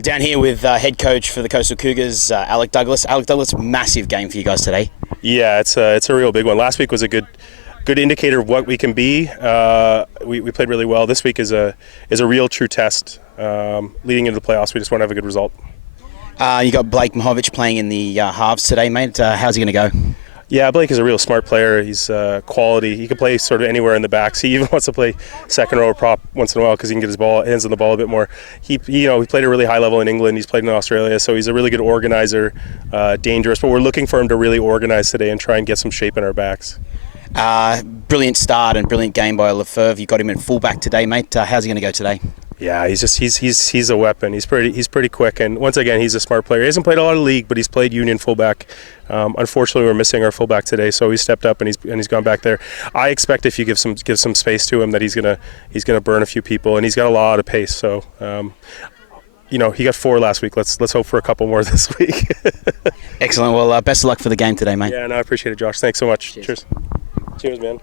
Down here with head coach for the Coastal Cougars, Alec Douglas. Alec Douglas, massive game for you guys today. Yeah, it's a real big one. Last week was a good indicator of what we can be. We played really well. This week is a real true test. Leading into the playoffs, we just want to have a good result. You got Blake Mahovich playing in the halves today, mate. How's he going to go? Yeah, Blake is a real smart player. He's quality. He can play sort of anywhere in the backs. He even wants to play second row or prop once in a while because he can get his hands on the ball a bit more. He played a really high level in England. He's played in Australia, so he's a really good organizer, dangerous. But we're looking for him to really organize today and try and get some shape in our backs. Brilliant start and brilliant game by Lefebvre. You got him at fullback today, mate. How's he going to go today? Yeah, he's a weapon. He's pretty quick, and once again, he's a smart player. He hasn't played a lot of league, but he's played union fullback. Unfortunately, we're missing our fullback today, so he stepped up and he's gone back there. I expect if you give some space to him that he's gonna burn a few people, and he's got a lot of pace. So, he got 4 last week. Let's hope for a couple more this week. Excellent. Well, best of luck for the game today, mate. Yeah, no, I appreciate it, Josh. Thanks so much. Cheers, man.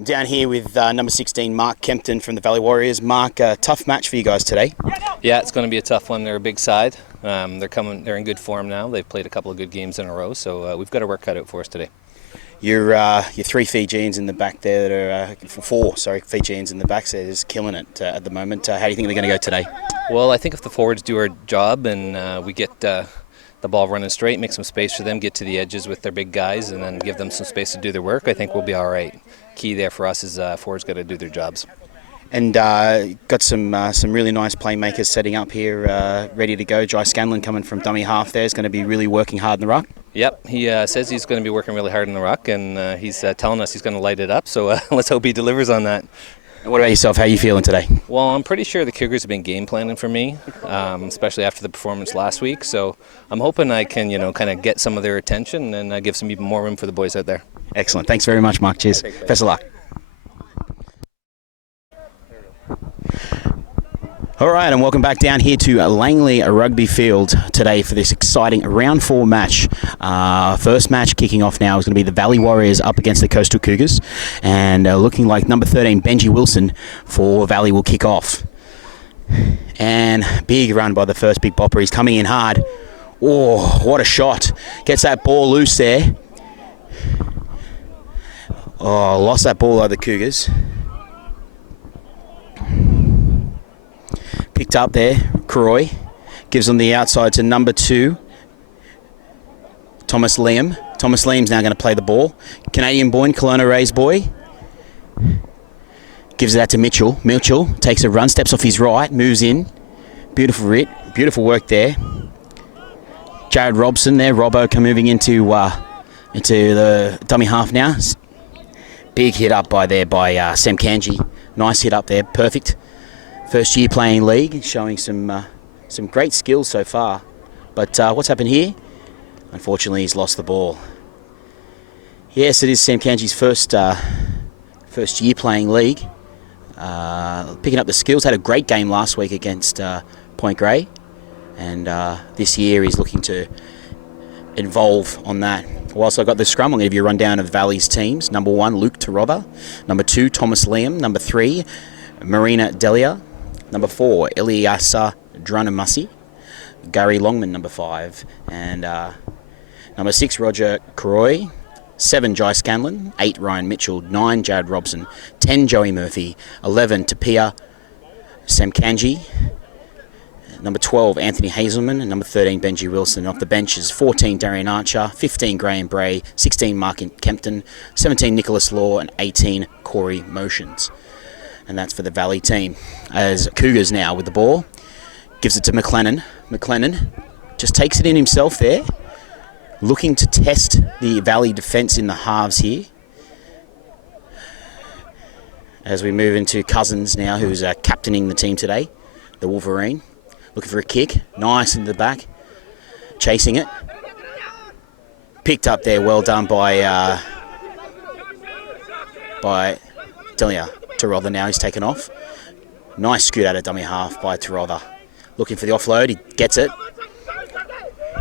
Down here with number 16, Mark Kempton from the Valley Warriors. Mark, tough match for you guys today. Yeah, it's going to be a tough one. They're a big side. They're in good form now. They've played a couple of good games in a row, so we've got our work cut out for us today. Your 3 Fijians in the back there that are 4 Fijians in the back, so they're just killing it at the moment. How do you think they're going to go today? Well, I think if the forwards do our job and we get the ball running straight, make some space for them, get to the edges with their big guys, and then give them some space to do their work, I think we'll be all right. Key there for us is forwards got to do their jobs. And got some really nice playmakers setting up here, ready to go. Jai Scanlon coming from dummy half there is going to be really working hard in the ruck. Yep, he says he's going to be working really hard in the ruck, and he's telling us he's going to light it up, so let's hope he delivers on that. And what about yourself? How are you feeling today? Well, I'm pretty sure the Cougars have been game planning for me, especially after the performance last week, so I'm hoping I can kind of get some of their attention and give some even more room for the boys out there. Excellent. Thanks very much, Mark. Cheers. Best of luck. All right, and welcome back down here to Langley Rugby Field today for this exciting round 4 match. First match kicking off now is going to be the Valley Warriors up against the Coastal Cougars, and looking like number 13 Benji Wilson for Valley will kick off. And big run by the first big bopper. He's coming in hard. Oh, what a shot. Gets that ball loose there. Oh, lost that ball by the Cougars. Picked up there, Croy. Gives on the outside to number 2, Thomas Liam. Thomas Liam's now going to play the ball. Canadian boy, Kelowna Ray's boy. Gives that to Mitchell. Mitchell takes a run, steps off his right, moves in. Beautiful beautiful work there. Jared Robson there, Robbo moving into the dummy half now. Big hit up by Sam Kanji. Nice hit up there, perfect. First year playing league, showing some great skills so far. But what's happened here? Unfortunately, he's lost the ball. Yes, it is Sam Kanji's first year playing league. Picking up the skills, had a great game last week against Point Grey. And this year he's looking to evolve on that. Whilst I've got the scrum, I'm going to give you a rundown of Valley's teams. Number 1, Luke Tarotha. Number 2, Thomas Liam. Number 3, Marina Delia. Number 4, Eliasa Drunamasi. Gary Longman, number 5. And number 6, Roger Croy. 7, Jai Scanlon. 8, Ryan Mitchell. 9, Jared Robson. 10, Joey Murphy. 11, Tapia Samkanji. Number 12, Anthony Hazelman. And number 13, Benji Wilson. Off the benches, 14, Darian Archer. 15, Graham Bray. 16, Mark Kempton. 17, Nicholas Law. And 18, Corey Motions. And that's for the Valley team. As Cougars now with the ball. Gives it to McLennan. McLennan just takes it in himself there. Looking to test the Valley defence in the halves here. As we move into Cousins now, who's captaining the team today. The Wolverine. Looking for a kick. Nice into the back. Chasing it. Picked up there. Well done by Delia. Tarotha now, he's taken off. Nice scoot out of dummy half by Tarotha. Looking for the offload, he gets it.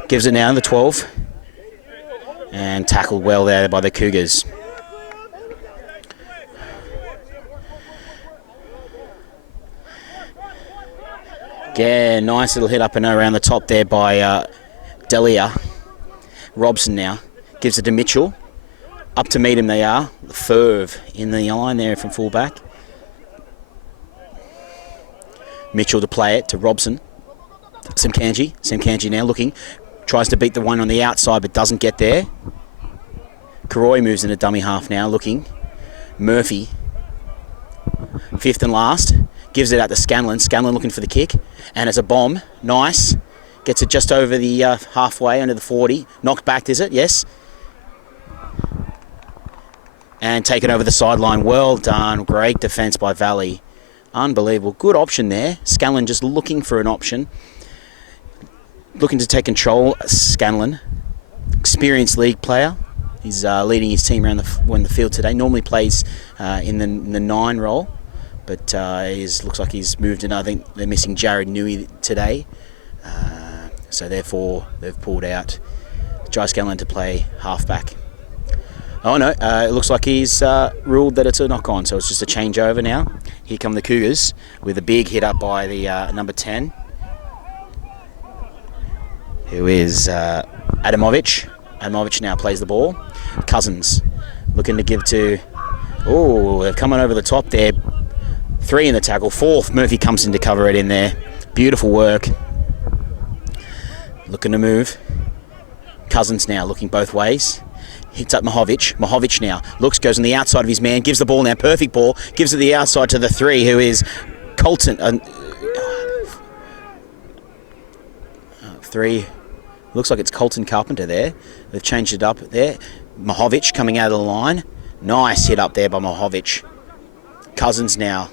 Gives it now to the 12. And tackled well there by the Cougars. Yeah, nice little hit up and around the top there by Delia. Robson now gives it to Mitchell. Up to meet him they are. Ferv in the line there from fullback. Mitchell to play it to Robson. Samkanji now looking. Tries to beat the one on the outside but doesn't get there. Karoy moves into dummy half now looking. Murphy. Fifth and last. Gives it out to Scanlon. Scanlon looking for the kick. And it's a bomb. Nice. Gets it just over the halfway under the 40. Knocked back, is it? Yes. And taken over the sideline. Well done. Great defence by Valley. Unbelievable. Good option there. Scanlon just looking for an option. Looking to take control. Scanlon. Experienced league player. He's leading his team around the field today. Normally plays in the 9 role. But looks like he's moved in. I think they're missing Jared Newey today. So therefore they've pulled out Jai Scanlon to play halfback. Oh no, it looks like he's ruled that it's a knock-on, so it's just a changeover now. Here come the Cougars with a big hit up by the number 10, who is Adamovic. Adamovic now plays the ball. Cousins looking to give to... Oh, they're coming over the top there. 3 in the tackle. 4th, Murphy comes in to cover it in there. Beautiful work. Looking to move. Cousins now looking both ways. Hits up Mahovic. Mahovic now looks, goes on the outside of his man, gives the ball now, perfect ball, gives it the outside to the 3, who is Colton. 3, looks like it's Colton Carpenter there. They've changed it up there. Mahovic coming out of the line. Nice hit up there by Mahovic. Cousins now.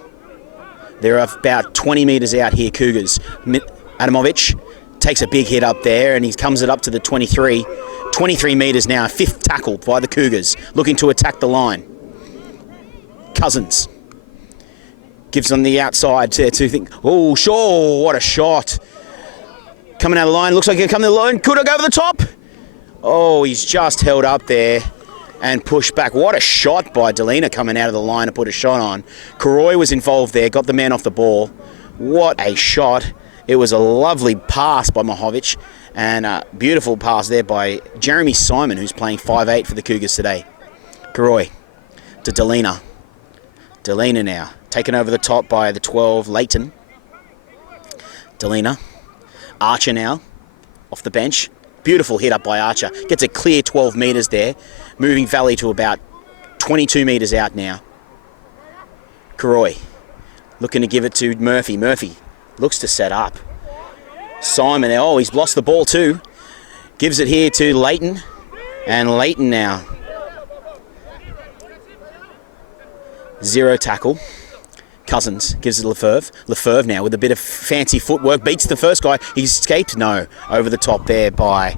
They're about 20 metres out here, Cougars. Adamovic takes a big hit up there and he comes it up to the 23. 23 metres now, 5th tackle by the Cougars, looking to attack the line. Cousins gives on the outside to think, oh, sure, what a shot. Coming out of the line, looks like he'll come to the line. Could I go over the top? Oh, he's just held up there and pushed back. What a shot by Delina coming out of the line to put a shot on. Karoy was involved there, got the man off the ball. What a shot. It was a lovely pass by Mahovic. And a beautiful pass there by Jeremy Simon, who's playing 5'8" for the Cougars today. Karoy to Delina. Delina now, taken over the top by the 12, Leighton. Delina. Archer now, off the bench. Beautiful hit up by Archer. Gets a clear 12 metres there. Moving Valley to about 22 metres out now. Karoy looking to give it to Murphy. Murphy looks to set up. Simon, oh, he's lost the ball too. Gives it here to Leighton. And Leighton now. 0 tackle. Cousins gives it to Lefebvre. Lefebvre now with a bit of fancy footwork. Beats the first guy. He escaped. No. Over the top there by...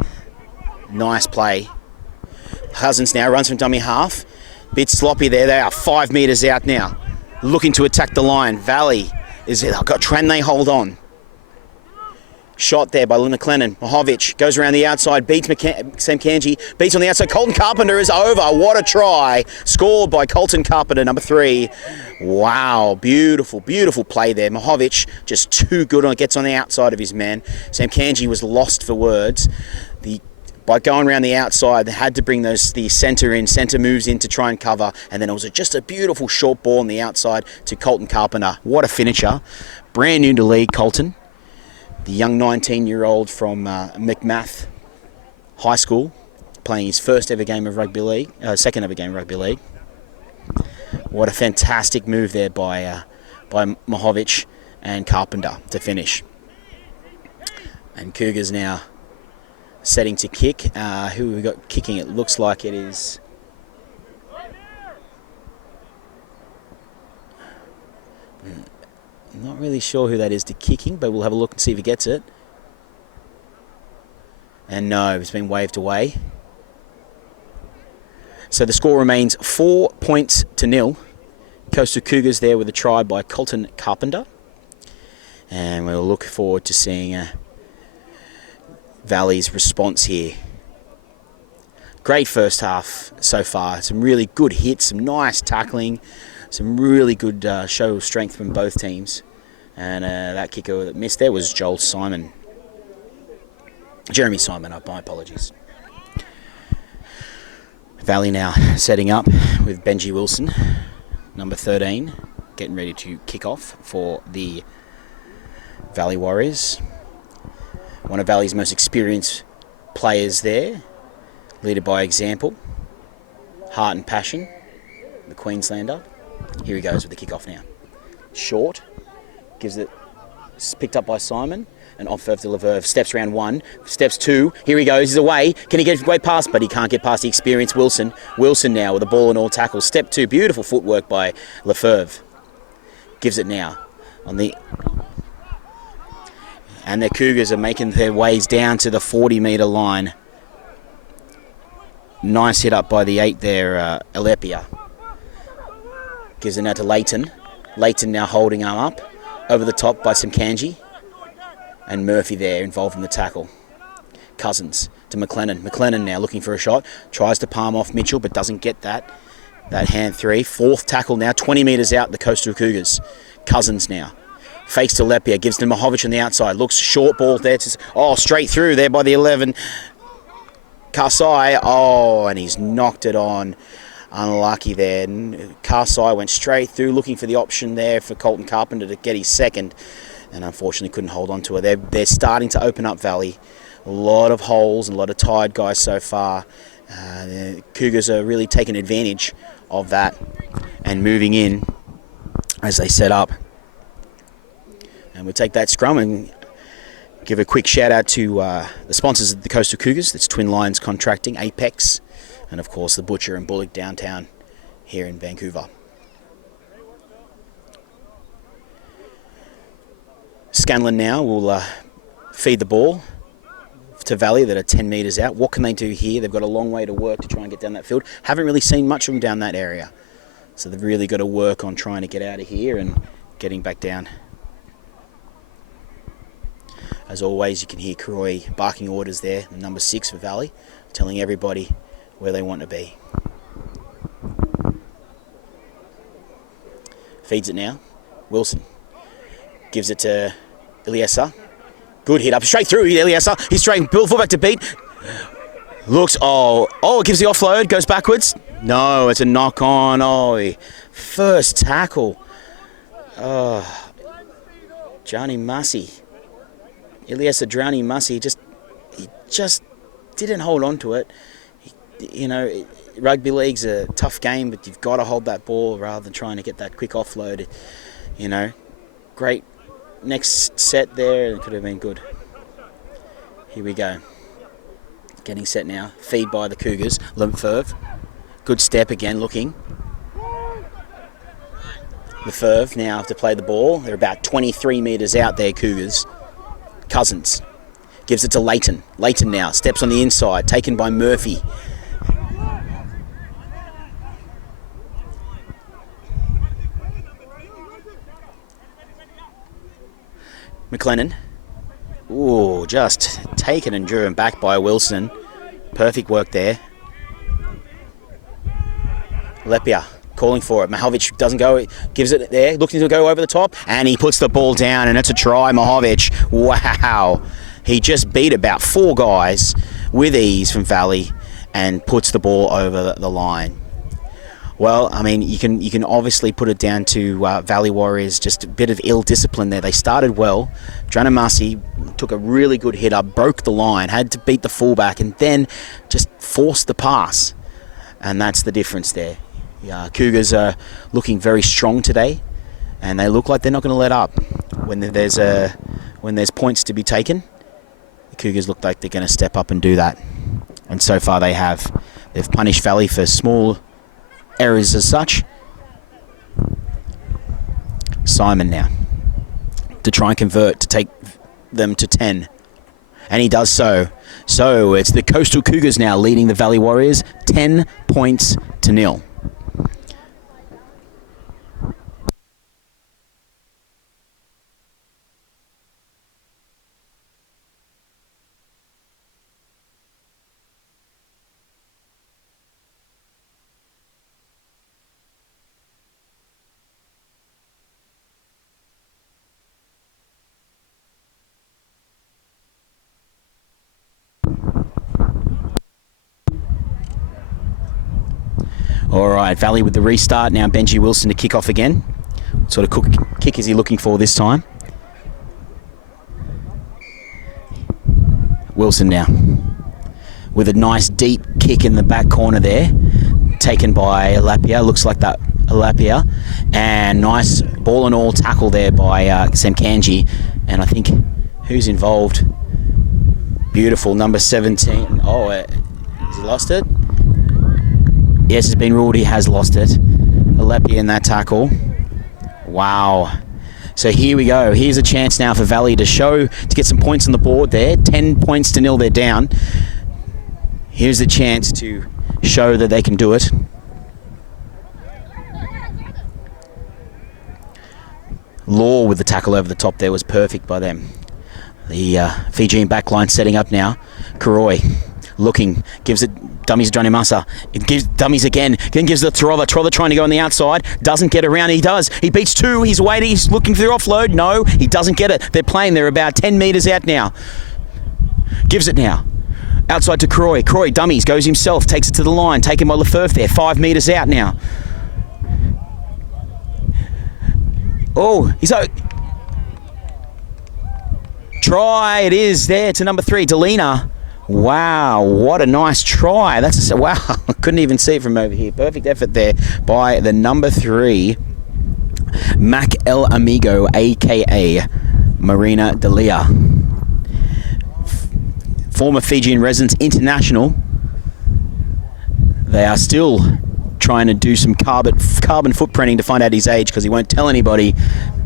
Nice play. Cousins now runs from dummy half. Bit sloppy there. They are 5 metres out now. Looking to attack the line. Valley is... Can they hold on? Shot there by Luna Clennon. Mahovic goes around the outside, beats Samkanji, beats on the outside. Colton Carpenter is over. What a try. Scored by Colton Carpenter, number 3. Wow, beautiful, beautiful play there. Mahovic just too good on it, gets on the outside of his man. Samkanji was lost for words. By going around the outside, they had to bring the centre in. Centre moves in to try and cover, and then it was just a beautiful short ball on the outside to Colton Carpenter. What a finisher. Brand new to league, Colton. The young 19-year-old from McMath High School, playing his first ever game of rugby league, second ever game of rugby league. What a fantastic move there by Mahovic and Carpenter to finish. And Cougars now setting to kick. Who have we got kicking? It looks like it is... Not really sure who that is to kicking, but we'll have a look and see if he gets it. And no, it's been waved away. So the score remains 4 points to 0. Coastal Cougars there with a try by Colton Carpenter. And we'll look forward to seeing Valley's response here. Great first half so far. Some really good hits, some nice tackling, some really good show of strength from both teams. And that kicker that missed there was Jeremy Simon, my apologies. Valley now setting up with Benji Wilson, number 13, getting ready to kick off for the Valley Warriors. One of Valley's most experienced players there, leaded by example, heart and passion, the Queenslander. Here he goes with the kickoff now. Short, gives it, picked up by Simon, and off to Leverve. Steps round 1, steps 2, here he goes, he's away. Can he get way past? But he can't get past the experienced Wilson. Wilson now with the ball and all tackles. Step 2, beautiful footwork by Lefebvre. Gives it now on the... And the Cougars are making their ways down to the 40-metre line. Nice hit up by the 8 there, Alepia. Gives it now to Leighton. Leighton now holding him up. Over the top by Simkanji. And Murphy there involved in the tackle. Cousins to McLennan. McLennan now looking for a shot. Tries to palm off Mitchell but doesn't get that. That hand 3. 4th tackle now. 20 metres out the Coastal Cougars. Cousins now. Fakes to Lepia. Gives to Mahovic on the outside. Looks short ball there. Straight through there by the 11. Karsai. And he's knocked it on. Unlucky there. Karsai went straight through looking for the option there for Colton Carpenter to get his second. And unfortunately couldn't hold on to it. They're starting to open up Valley. A lot of holes and a lot of tired guys so far. The Cougars are really taking advantage of that and moving in as they set up. And we'll take that scrum and give a quick shout out to the sponsors of the Coastal Cougars. That's Twin Lions Contracting, Apex, and of course the Butcher and Bullock downtown here in Vancouver. Scanlon now will feed the ball to Valley that are 10 metres out. What can they do here? They've got a long way to work to try and get down that field. Haven't really seen much of them down that area. So they've really got to work on trying to get out of here and getting back down. As always, you can hear Croy barking orders there, number 6 for Valley, telling everybody where they want to be. Feeds it now. Wilson gives it to Ilyesa. Good hit up, straight through Ilyesa. He's straight, fullback to beat. Looks, it gives the offload, goes backwards. No, it's a knock on. First tackle. Johnny Massey. Ilyesa Drowning Massey, he just didn't hold on to it. Rugby league's a tough game, but you've got to hold that ball rather than trying to get that quick offload. Great next set there, it could have been good. Here we go. Getting set now. Feed by the Cougars. Lefebvre. Good step again, looking. Lefebvre now to play the ball. They're about 23 metres out there, Cougars. Cousins gives it to Leighton. Leighton now steps on the inside, taken by Murphy. McLennan. Just taken and driven back by Wilson. Perfect work there. Lepia calling for it. Mahovic doesn't go, gives it there, looking to go over the top, and he puts the ball down, and it's a try, Mahovic. Wow. He just beat about 4 guys with ease from Valley and puts the ball over the line. Well, I mean, you can obviously put it down to Valley Warriors, just a bit of ill discipline there. They started well. Dranamasi took a really good hit up, broke the line, had to beat the fullback, and then just forced the pass. And that's the difference there. Cougars are looking very strong today, and they look like they're not going to let up. When there's points to be taken, the Cougars look like they're going to step up and do that. And so far they have. They've punished Valley for small errors as such. Simon now to try and convert to take them to 10, and he does so. So it's the Coastal Cougars now leading the Valley Warriors 10 points to 0. All right, Valley with the restart. Now Benji Wilson to kick off again. What sort of kick is he looking for this time? Wilson now with a nice deep kick in the back corner there, taken by Lapia. Looks like that Lapia, and nice ball and all tackle there by Semkanji. And I think who's involved? Beautiful number 17. Oh, has he lost it? Yes, it's been ruled he has lost it. Lapia in that tackle. Wow. So here we go. Here's a chance now for Valley to get some points on the board there. 10 points to 0, they're down. Here's the chance to show that they can do it. Law with the tackle over the top there was perfect by them. The Fijian backline setting up now. Kuroi looking, gives it dummies Johnny Massa. It gives dummies again. Then gives it to Trother. Trother trying to go on the outside. Doesn't get around. He does. He beats two. He's waiting. He's looking for the offload. No, he doesn't get it. They're playing. They're about 10 metres out now. Gives it now. Outside to Croy. Croy dummies. Goes himself. Takes it to the line. Taken by Lefebvre there. 5 metres out now. Oh, he's out. Try. It is there to number 3, Delina. Wow, what a nice try. Wow, I couldn't even see it from over here. Perfect effort there by the number 3, Mac El Amigo, a.k.a. Marina Delia. Former Fijian residents international. They are still trying to do some carbon footprinting to find out his age, because he won't tell anybody,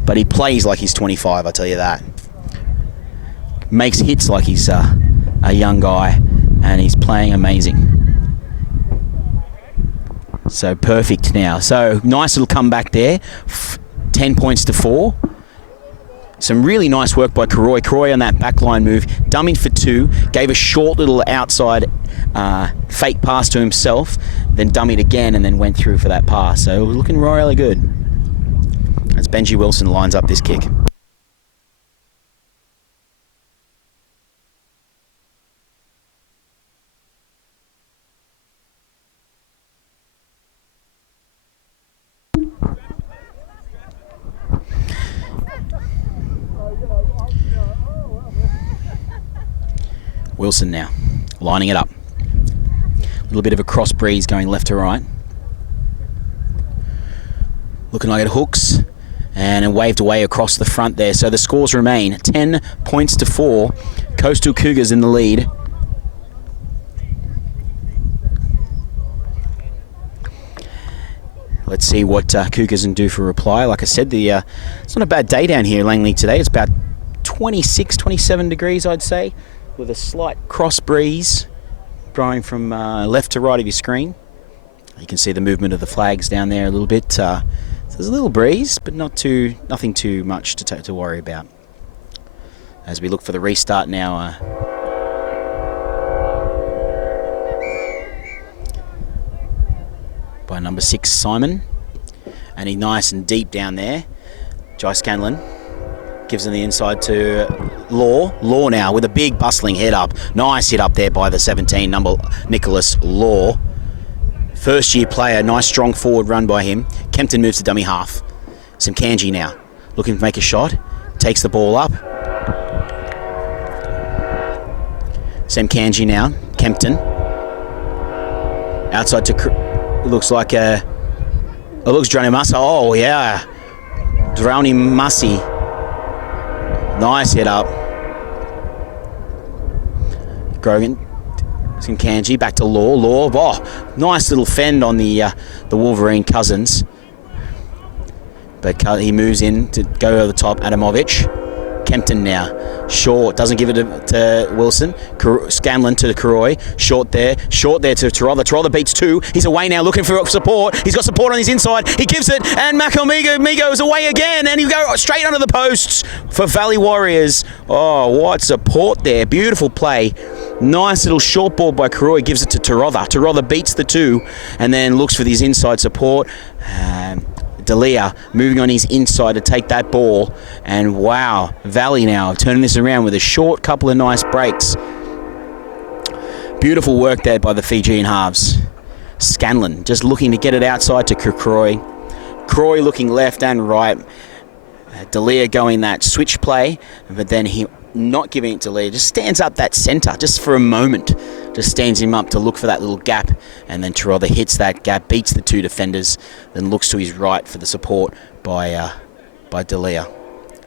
but he plays like he's 25, I tell you that. Makes hits like he's a young guy, and he's playing amazing. So perfect now. So nice little comeback there. 10 points to 4. Some really nice work by Kuroi. Kuroi on that backline move, dummied for 2, gave a short little outside fake pass to himself, then dummied again, and then went through for that pass. So looking really good as Benji Wilson lines up this kick. Wilson now, lining it up. A little bit of a cross breeze going left to right. Looking like it hooks and waved away across the front there. So the scores remain 10 points to 4. Coastal Cougars in the lead. Let's see what Cougars can do for a reply. Like I said, it's not a bad day down here in Langley today. It's about 26, 27 degrees, I'd say, with a slight cross breeze blowing from left to right of your screen. You can see the movement of the flags down there a little bit. So there's a little breeze, but nothing too much to worry about. As we look for the restart now. By number 6, Simon. And he's nice and deep down there. Jai Scanlon gives him the inside to Law. Law now with a big bustling head up. Nice hit up there by the 17, number Nicholas Law. First year player, nice strong forward run by him. Kempton moves to dummy half. Semkanji now looking to make a shot. Takes the ball up. Semkanji now. Kempton. Outside to... It looks like it looks Johnny Massa. Oh, yeah. Drowning Massey. Nice hit up. Grogan. Semkanji back to Law. Law. Oh, nice little fend on the Wolverine cousins. But he moves in to go over the top. Adamovic. Kempton now. Short. Doesn't give it to Wilson. Scanlon to Kuroi. Short there to Tarother. Tarother beats 2. He's away now looking for support. He's got support on his inside. He gives it. And Migo is away again. And he go straight under the posts for Valley Warriors. Oh, what support there. Beautiful play. Nice little short ball by Kuroi. Gives it to Tarother. Tarother beats the 2 and then looks for his inside support. Delia moving on his inside to take that ball, and wow, Valley now turning this around with a short couple of nice breaks. Beautiful work there by the Fijian halves. Scanlon just looking to get it outside to Croy. Croy looking left and right. D'Elia going that switch play, but then he not giving it to D'Elia, just stands up that centre just for a moment. Just stands him up to look for that little gap, and then Terotha hits that gap, beats the two defenders, then looks to his right for the support by D'Elia.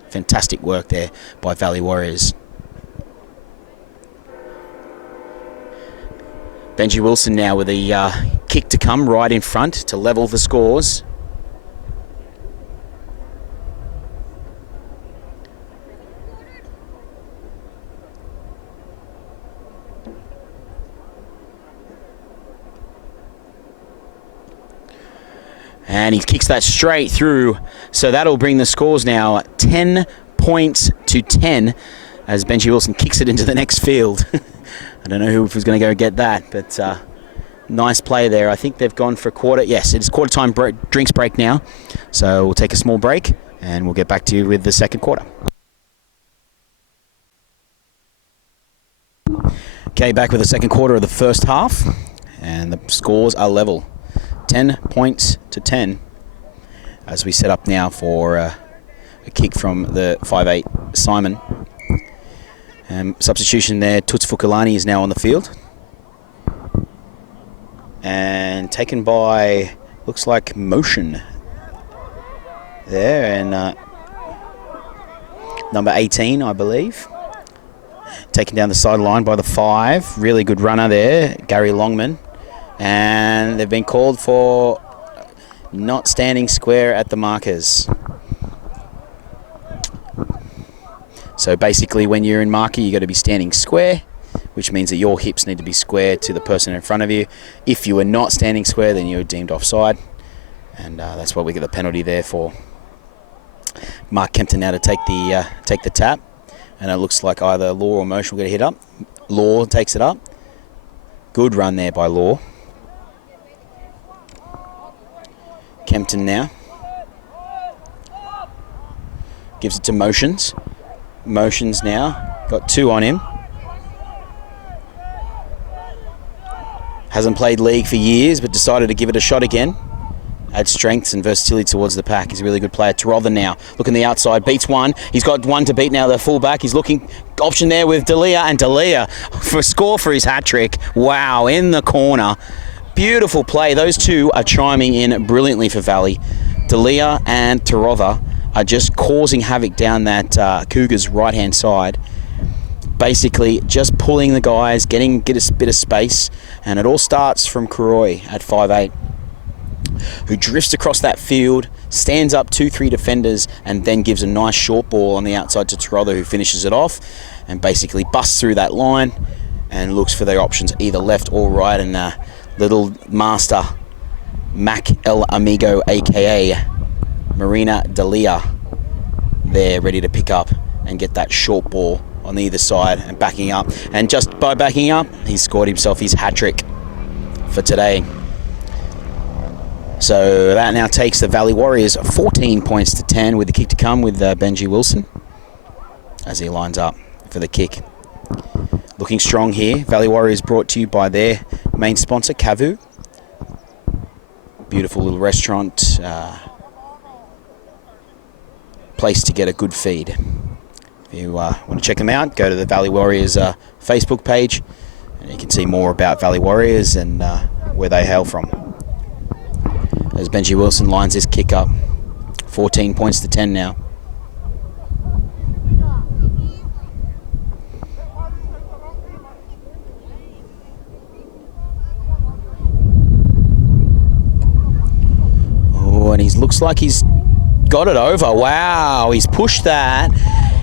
Fantastic work there by Valley Warriors. Benji Wilson now with a kick to come right in front to level the scores. And he kicks that straight through. So that'll bring the scores now 10 points to 10 as Benji Wilson kicks it into the next field. I don't know who was going to go get that, but nice play there. I think they've gone for a quarter. Yes, it's quarter time drinks break now. So we'll take a small break and we'll get back to you with the second quarter. Okay, back with the second quarter of the first half. And the scores are level. 10 points to 10 as we set up now for a kick from the 5'8 Simon. Substitution there, Tuts Fukulani is now on the field. And taken by, looks like Motion there, and number 18, I believe. Taken down the sideline by the 5. Really good runner there, Gary Longman. And they've been called for not standing square at the markers. So basically when you're in marker, you've got to be standing square, which means that your hips need to be square to the person in front of you. If you are not standing square, then you're deemed offside. And that's why we get the penalty there for Mark Kempton now to take the tap. And it looks like either Law or Motion will get a hit up. Law takes it up. Good run there by Law. Kempton now gives it to Motions. Motions now got 2 on him. Hasn't played league for years, but decided to give it a shot again. Adds strengths and versatility towards the pack. He's a really good player. Terotha now looking the outside, beats one. He's got one to beat now, the fullback. He's looking option there with D'Elia, and D'Elia for a score for his hat trick. Wow, in the corner. Beautiful play. Those two are chiming in brilliantly for Valley. D'Elia and Terotha are just causing havoc down that Cougars right-hand side. Basically just pulling the guys, get a bit of space, and it all starts from Croy at 5'8", who drifts across that field, stands up 2-3 defenders, and then gives a nice short ball on the outside to Terotha, who finishes it off, and basically busts through that line and looks for their options either left or right, and little master Mac El Amigo, aka Marina D'Elia, there ready to pick up and get that short ball on either side and backing up. And just by backing up, he's scored himself his hat trick for today. So that now takes the Valley Warriors 14 points to 10 with the kick to come with Benji Wilson as he lines up for the kick. Looking strong here. Valley Warriors brought to you by their main sponsor, Kavu. Beautiful little restaurant. Place to get a good feed. If you want to check them out, go to the Valley Warriors Facebook page, and you can see more about Valley Warriors and where they hail from. As Benji Wilson lines his kick up, 14 points to 10 now. Oh, and he looks like he's got it over. Wow, he's pushed that.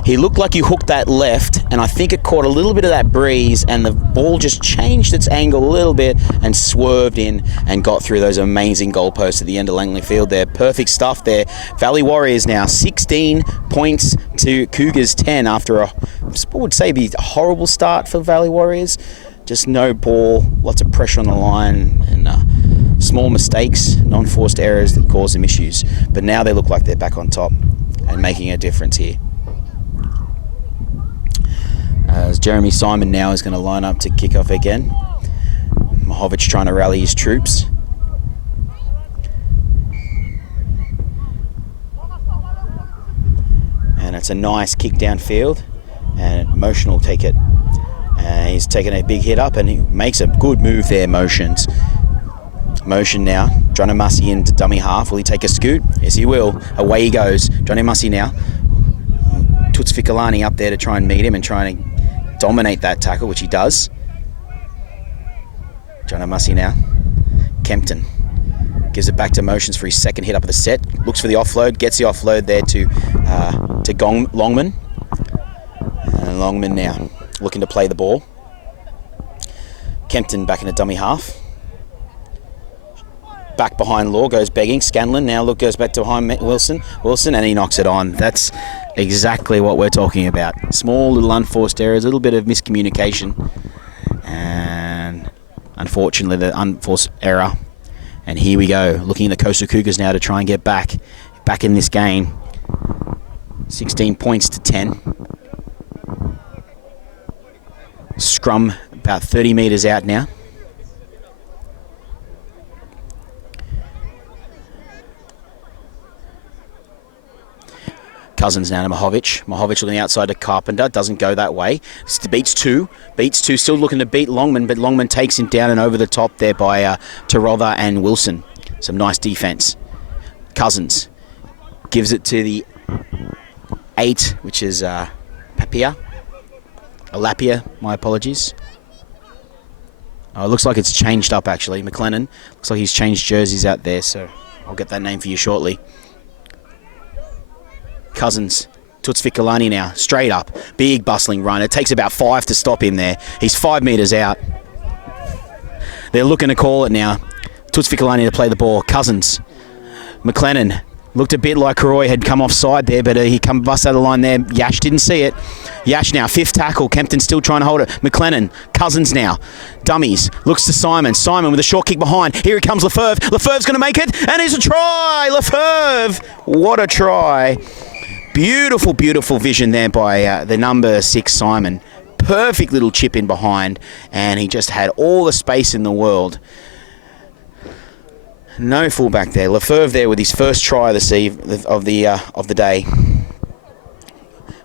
He looked like he hooked that left, and I think it caught a little bit of that breeze, and the ball just changed its angle a little bit and swerved in and got through those amazing goalposts at the end of Langley Field there. Perfect stuff there. Valley Warriors now 16 points to Cougars 10 after I would say be a horrible start for Valley Warriors. Just no ball, lots of pressure on the line, and small mistakes, non-forced errors that caused them issues. But now they look like they're back on top and making a difference here. As Jeremy Simon now is going to line up to kick off again. Mahovich trying to rally his troops. And it's a nice kick downfield, and Motion will take it. He's taking a big hit up, and he makes a good move there, Motion now. Johnny Mussey into dummy half. Will he take a scoot? Yes, he will. Away he goes. Johnny Mussey now. Toots Ficolani up there to try and meet him and try and dominate that tackle, which he does. Johnny Mussey now. Kempton gives it back to Motions for his second hit up of the set. Looks for the offload. Gets the offload there to Longman. And Longman now looking to play the ball. Kempton back in a dummy half. Back behind Law, goes begging. Scanlon now goes back to behind Wilson, and he knocks it on. That's exactly what we're talking about. Small little unforced errors, a little bit of miscommunication, and unfortunately the unforced error. And here we go, looking at the Coastal Cougars now to try and get back in this game. 16 points to 10. Scrum about 30 metres out now. Cousins now to Mahovic. Mahovic looking outside to Carpenter. Doesn't go that way. Beats two. Still looking to beat Longman, but Longman takes him down and over the top there by Tarotha and Wilson. Some nice defence. Cousins gives it to the 8, which is Lapia, my apologies. Oh, it looks like it's changed up actually. McLennan. Looks like he's changed jerseys out there, so I'll get that name for you shortly. Cousins, Toots Ficolani now, straight up, big bustling run. It takes about 5 to stop him there. He's 5 metres out. They're looking to call it now. Toots Ficolani to play the ball. Cousins, McLennan, looked a bit like Karoy had come offside there, but he bust out of the line there. Yash didn't see it. Yash now, 5th tackle. Kempton still trying to hold it. McLennan, Cousins now. Dummies, looks to Simon. Simon with a short kick behind. Here he comes, Lefebvre. Lefebvre's going to make it, and it's a try! Lefebvre! What a try. Beautiful, beautiful vision there by the number 6, Simon. Perfect little chip in behind, and he just had all the space in the world. No fullback there. Lefebvre there with his first try of the day.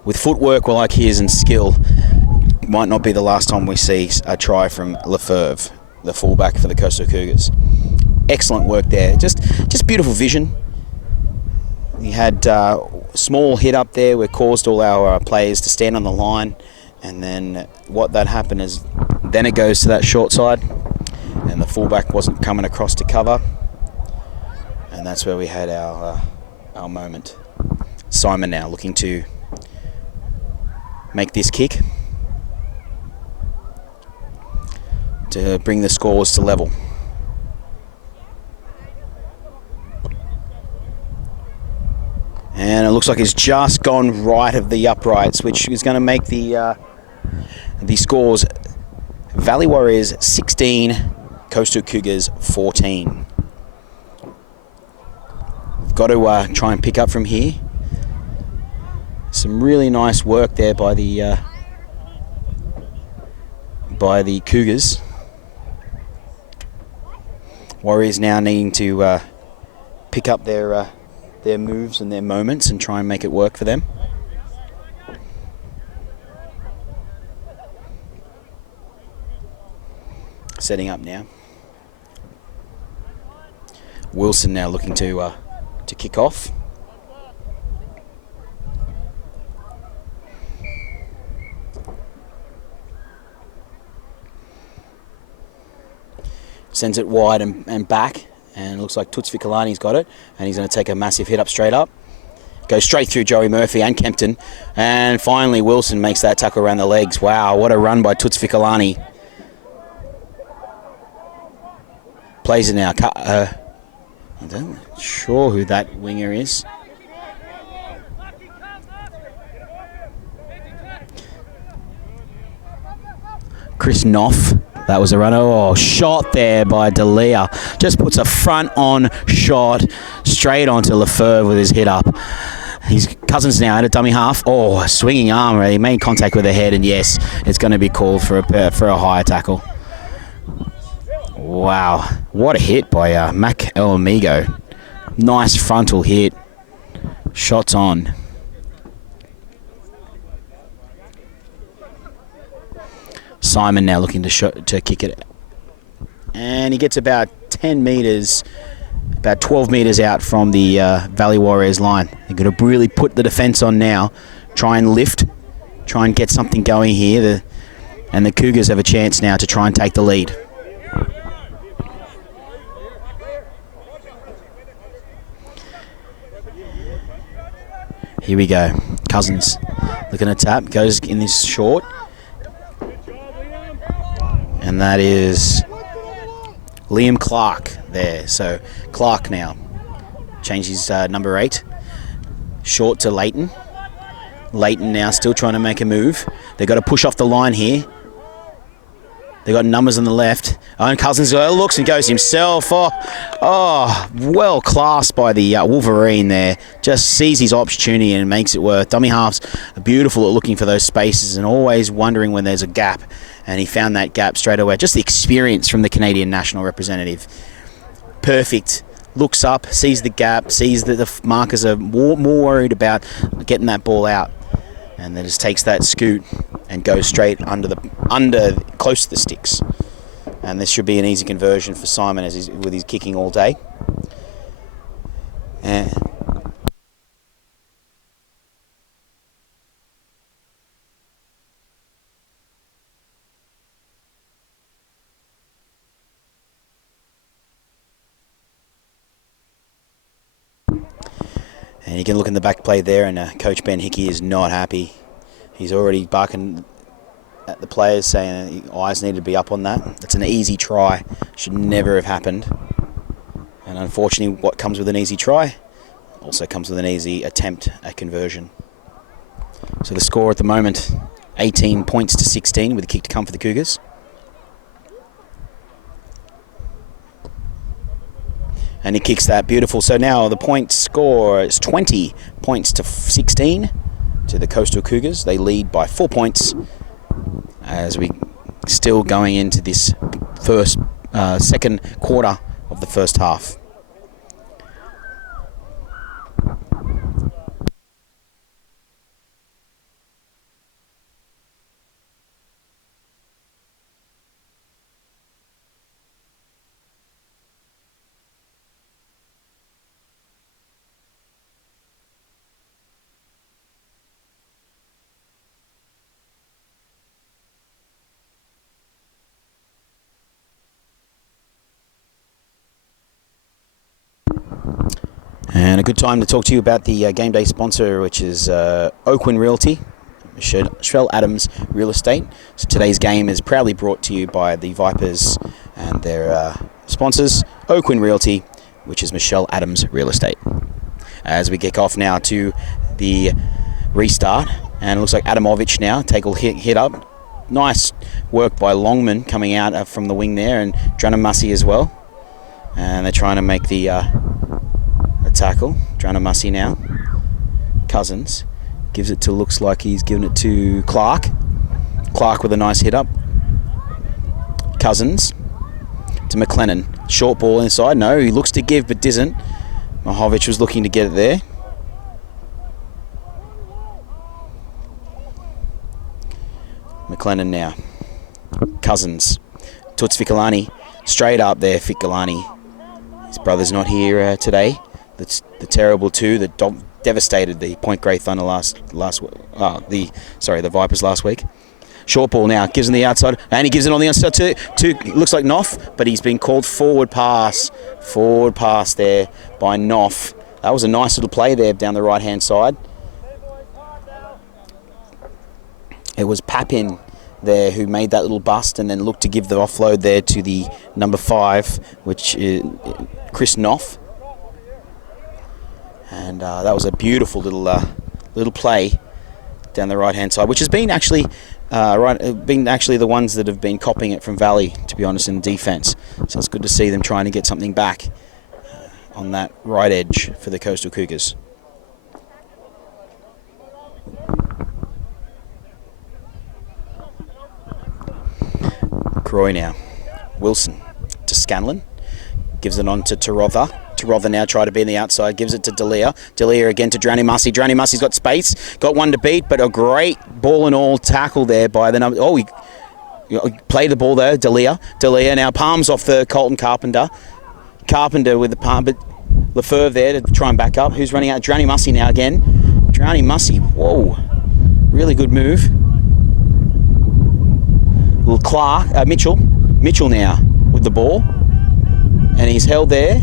With footwork like his and skill, might not be the last time we see a try from Lefebvre, the fullback for the Coastal Cougars. Excellent work there. Just beautiful vision. He had a small hit up there where caused all our players to stand on the line, and then what that happened is then it goes to that short side and the fullback wasn't coming across to cover, and that's where we had our moment. Simon now looking to make this kick to bring the scores to level. And it looks like it's just gone right of the uprights, which is going to make the scores Valley Warriors 16, Coastal Cougars 14. We've got to try and pick up from here. Some really nice work there by the Cougars. Warriors now needing to pick up their moves and their moments and try and make it work for them. Setting up now. Wilson now looking to kick off. Sends it wide and back. And it looks like Toots Ficolani's got it. And he's going to take a massive hit up straight up. Goes straight through Joey Murphy and Kempton. And finally Wilson makes that tackle around the legs. Wow, what a run by Toots Ficolani. Plays it now. I'm not sure who that winger is. Chris Knopf. That was a runner. Oh, shot there by D'Elia. Just puts a front-on shot straight onto Lefebvre with his hit up. His Cousins now at a dummy half. Oh, a swinging arm. He made contact with the head, and yes, it's going to be called for a higher tackle. Wow, what a hit by Mac El Amigo. Nice frontal hit. Shots on. Simon now looking to kick it. And he gets about 10 metres, about 12 metres out from the Valley Warriors line. They're going to really put the defence on now, try and lift, try and get something going here. And the Cougars have a chance now to try and take the lead. Here we go. Cousins looking to tap, goes in this short. And that is Liam Clark there. So Clark now changes number 8. Short to Leighton. Leighton now still trying to make a move. They've got to push off the line here. They've got numbers on the left. And Cousins looks and goes himself. Oh, well classed by the Wolverine there. Just sees his opportunity and makes it work. Dummy halves are beautiful at looking for those spaces and always wondering when there's a gap. And he found that gap straight away. Just the experience from the Canadian national representative. Perfect. Looks up, sees the gap, sees that the markers are more worried about getting that ball out. And then just takes that scoot and goes straight under close to the sticks. And this should be an easy conversion for Simon with his kicking all day. And you can look in the back play there, and Coach Ben Hickey is not happy. He's already barking at the players, saying eyes need to be up on that. It's an easy try. Should never have happened. And unfortunately, what comes with an easy try also comes with an easy attempt at conversion. So the score at the moment, 18 points to 16 with a kick to come for the Cougars. And he kicks that beautiful. So now the point score is 20 points to 16 to the Coastal Cougars. They lead by 4 points as we still going into this second quarter of the first half. And a good time to talk to you about the game day sponsor, which is Oakwyn Realty, Michelle Adams Real Estate. So today's game is proudly brought to you by the Vipers and their sponsors, Oakwyn Realty, which is Michelle Adams Real Estate. As we kick off now to the restart, and it looks like Adamovich now take a hit up. Nice work by Longman coming out from the wing there, and Dranamussy as well. And they're trying to make the tackle. Dranamussy now. Cousins gives it to, looks like he's given it to Clark. Clark with a nice hit up. Cousins to McLennan. Short ball inside. No, he looks to give but doesn't. Mahovich was looking to get it there. McLennan now. Cousins. Toots Ficolani. Straight up there, Ficolani. His brother's not here today. That's the terrible two that devastated the Point Grey Thunder the Vipers last week. Short ball now, gives him the outside, and he gives it on the outside to looks like Knopf, but he's been called forward pass there by Knopf. That was a nice little play there down the right hand side. It was Papin there who made that little bust and then looked to give the offload there to the number 5, which is Chris Knopf. And that was a beautiful little play down the right hand side, which has been actually the ones that have been copying it from Valley, to be honest, in defence. So it's good to see them trying to get something back on that right edge for the Coastal Cougars. Croy now. Wilson to Scanlon. Gives it on to Tarotha. Tarotha now try to be in the outside. Gives it to Delia. Delia again to Dranamussy. Dranamussy's got space. Got one to beat, but a great ball and all tackle there by the number. Oh, Play the ball there, D'Elia. D'Elia now palms off the Colton Carpenter. Carpenter with the palm, but Lefebvre there to try and back up. Who's running out? Drowning Mussey now again. Drowning Mussey, whoa. Really good move. Little Clark, Mitchell. Mitchell now with the ball. And he's held there.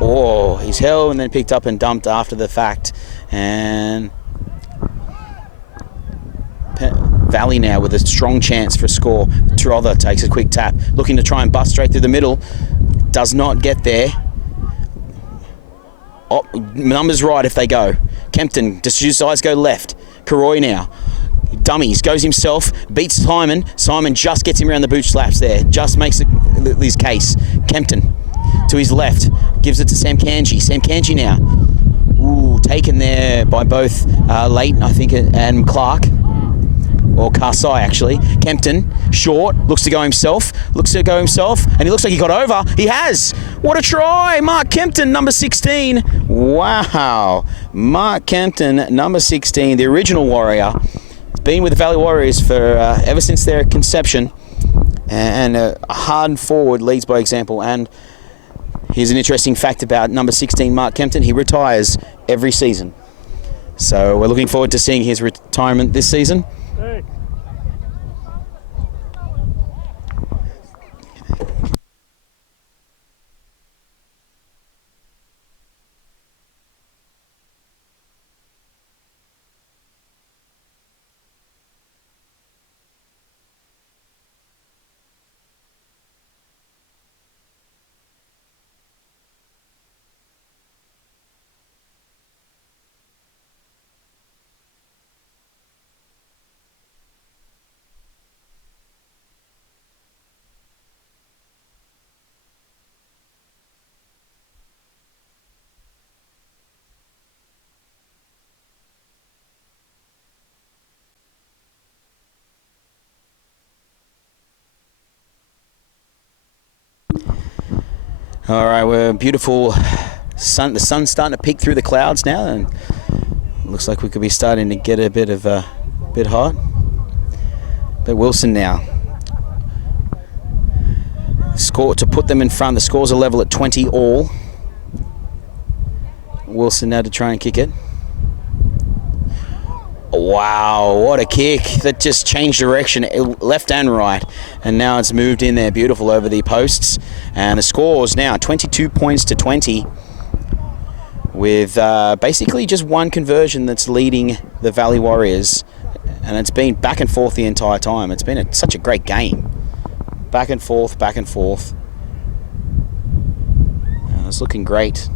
Oh, he's held and then picked up and dumped after the fact. And Valley now with a strong chance for a score. Trother takes a quick tap, looking to try and bust straight through the middle. Does not get there. Oh, numbers right if they go. Kempton, just his eyes go left. Karoy now. Dummies, goes himself, beats Simon. Simon just gets him around the boot slaps there. Just makes his case. Kempton to his left, gives it to Sam Kanji. Sam Kanji now. Ooh, taken there by both Leighton, I think, and Clark. Or Karsai, actually. Kempton, short, looks to go himself, and he looks like he got over. He has! What a try! Mark Kempton, number 16. Wow. Mark Kempton, number 16, the original Warrior. He's been with the Valley Warriors for ever since their conception. And a hard forward leads by example. And here's an interesting fact about number 16, Mark Kempton. He retires every season. So we're looking forward to seeing his retirement this season. Hey. All right, we're beautiful sun. The sun's starting to peek through the clouds now, and looks like we could be starting to get a bit hot. But Wilson now. Score to put them in front. The scores are level at 20 all. Wilson now to try and kick it. Wow, what a kick. That just changed direction, left and right. And now it's moved in there, beautiful over the posts. And the scores now 22 points to 20 with basically just one conversion that's leading the Valley Warriors. And it's been back and forth the entire time. It's been such a great game. Back and forth, back and forth. It's looking great.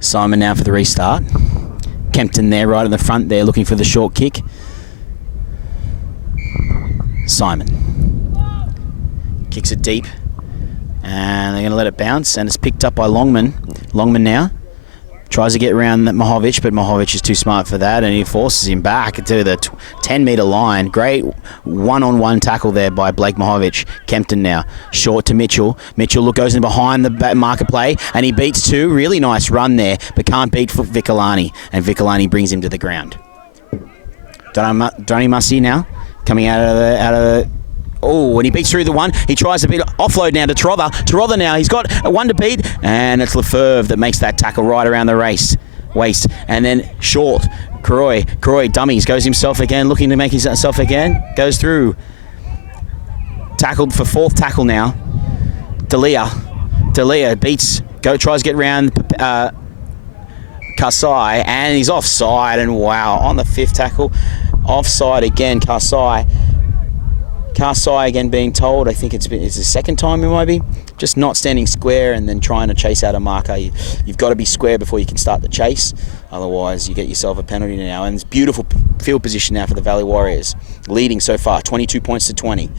Simon now for the restart. Kempton there right in the front there looking for the short kick. Simon kicks it deep and they're going to let it bounce, and it's picked up by Longman. Longman now tries to get around Mahovic, but Mahovic is too smart for that, and he forces him back to the 10-metre line. Great one-on-one tackle there by Blake Mahovic. Kempton now, short to Mitchell. Mitchell goes in behind the marker play, and he beats two. Really nice run there, but can't beat Vicolani, and Vicolani brings him to the ground. Donny Mussey now, coming out of the oh, and he beats through the one. He tries a bit offload now to Trother. Trother now, he's got a one to beat, and it's Lefebvre that makes that tackle right around the waist. And then short, Croy dummies, goes himself again, looking to make himself again, goes through. Tackled for fourth tackle now. D'Elia beats, tries to get around Karsai, and he's offside, and wow, on the fifth tackle, offside again, Karsai again being told, I think it's the second time it might be, just not standing square and then trying to chase out a marker. You've got to be square before you can start the chase, otherwise you get yourself a penalty now. And it's beautiful field position now for the Valley Warriors, leading so far 22 points to 20.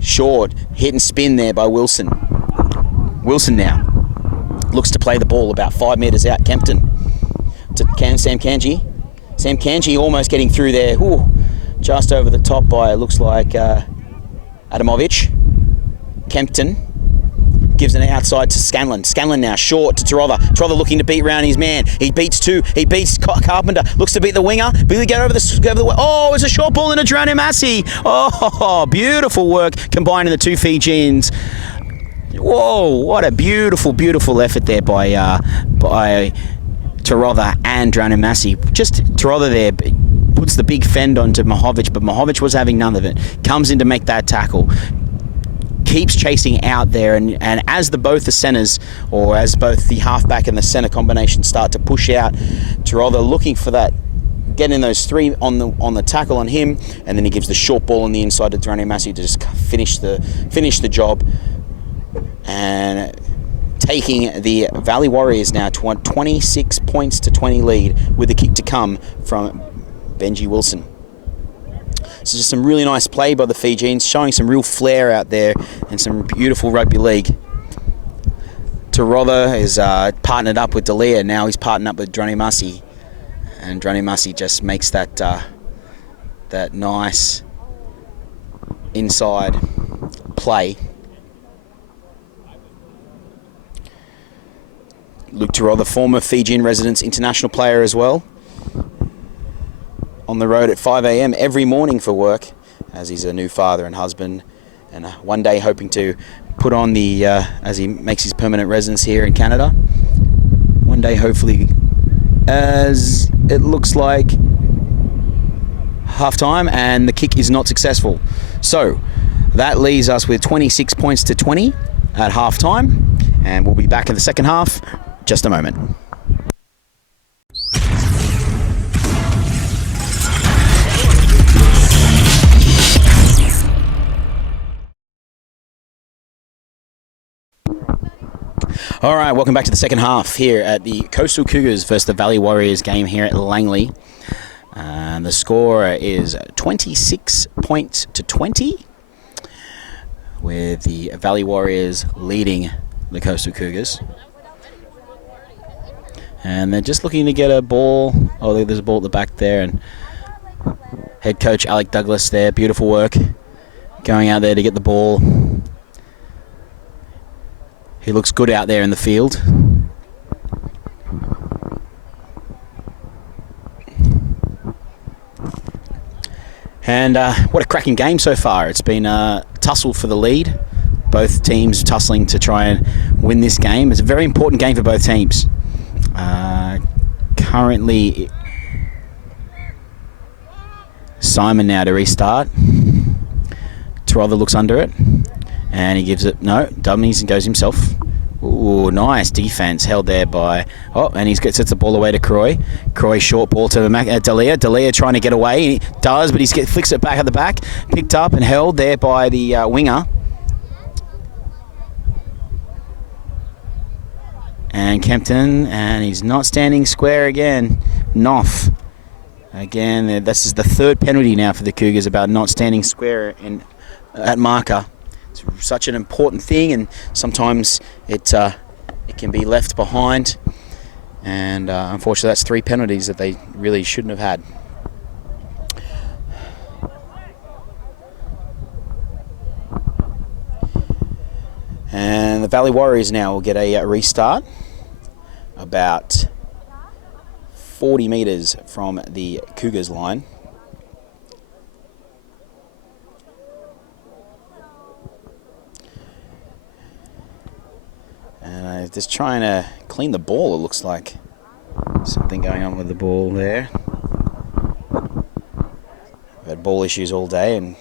Short hit and spin there by Wilson. Wilson now looks to play the ball about 5 metres out. Kempton to Sam Kanji. Sam Kanji almost getting through there. Ooh. Just over the top by, it looks like, Adamovic. Kempton. Gives it outside to Scanlon. Scanlon now short to Tarotha. Tarotha looking to beat round his man. He beats two. He beats Carpenter. Looks to beat the winger. Billy get over the oh, it's a short ball into Drowning Massey. Oh, beautiful work combining the two Fijians. Whoa, what a beautiful, beautiful effort there by Tarotha and Drowning Massey. Just Tarotha there puts the big fend onto Mahovic, but Mahovic was having none of it. Comes in to make that tackle. Keeps chasing out there, and as both the centres, or as both the halfback and the centre combination start to push out, Tarotha looking for that, getting those three on the tackle on him, and then he gives the short ball on the inside to Drowning Massey to just finish the job, and taking the Valley Warriors now to 26 points to 20 lead with the kick to come from Benji Wilson. So just some really nice play by the Fijians, showing some real flair out there and some beautiful rugby league. Tarotha is partnered up with Dalia. Now he's partnered up with Drowning Massey. And Drowning Massey just makes that nice inside play. Luke Tarotha, former Fijian residence international player as well. On the road at 5 a.m. every morning for work, as he's a new father and husband, and one day hoping to put on the, as he makes his permanent residence here in Canada, one day hopefully, as it looks like half-time, and the kick is not successful. So that leaves us with 26 points to 20 at half-time, and we'll be back in the second half just a moment. All right, welcome back to the second half here at the Coastal Cougars versus the Valley Warriors game here at Langley. The score is 26 points to 20, with the Valley Warriors leading the Coastal Cougars. And they're just looking to get a ball. Oh, there's a ball at the back there, and head coach Alec Douglas there, beautiful work, going out there to get the ball. He looks good out there in the field. And what a cracking game so far. It's been a tussle for the lead. Both teams tussling to try and win this game. It's a very important game for both teams. Currently, Simon now to restart. Tarotha looks under it. And he gives it, no, dummies and goes himself. Ooh, nice defense held there by, and he sets the ball away to Croy. Croy short ball to Dalia. Dalia trying to get away. He does, but he flicks it back at the back. Picked up and held there by the winger. And Kempton, and he's not standing square again. Noff. Again, this is the third penalty now for the Cougars about not standing square at marker. It's such an important thing, and sometimes it can be left behind. And unfortunately, that's three penalties that they really shouldn't have had. And the Valley Warriors now will get a restart about 40 metres from the Cougars line. And just trying to clean the ball, it looks like. Something going on with the ball there. We've had ball issues all day, and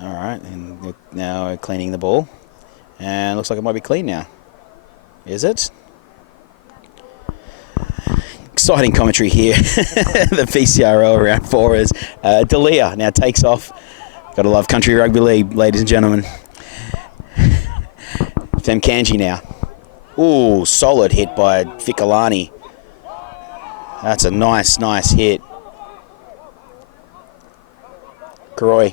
all right, and now we're cleaning the ball. And it looks like it might be clean now. Is it? Exciting commentary here. The BCRL Round 4 is Dalia now takes off. Gotta love country rugby league, ladies and gentlemen. Femkanji now. Ooh, solid hit by Fikalani. That's a nice hit. Karoy.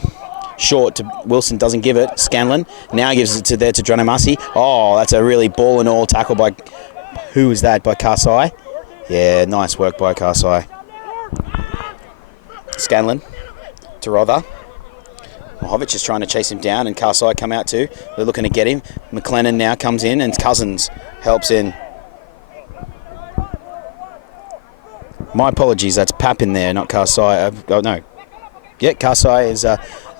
Short to Wilson, doesn't give it. Scanlon now gives it to Drowning Massey. Oh, that's a really ball and all tackle by, who is that? By Karsai? Yeah, nice work by Karsai. Scanlon. Tarotha. Mahovic is trying to chase him down, and Karsai come out too. They're looking to get him. McLennan now comes in, and Cousins helps in. My apologies, that's Pap in there, not Karsai. Oh, no. Yeah, Karsai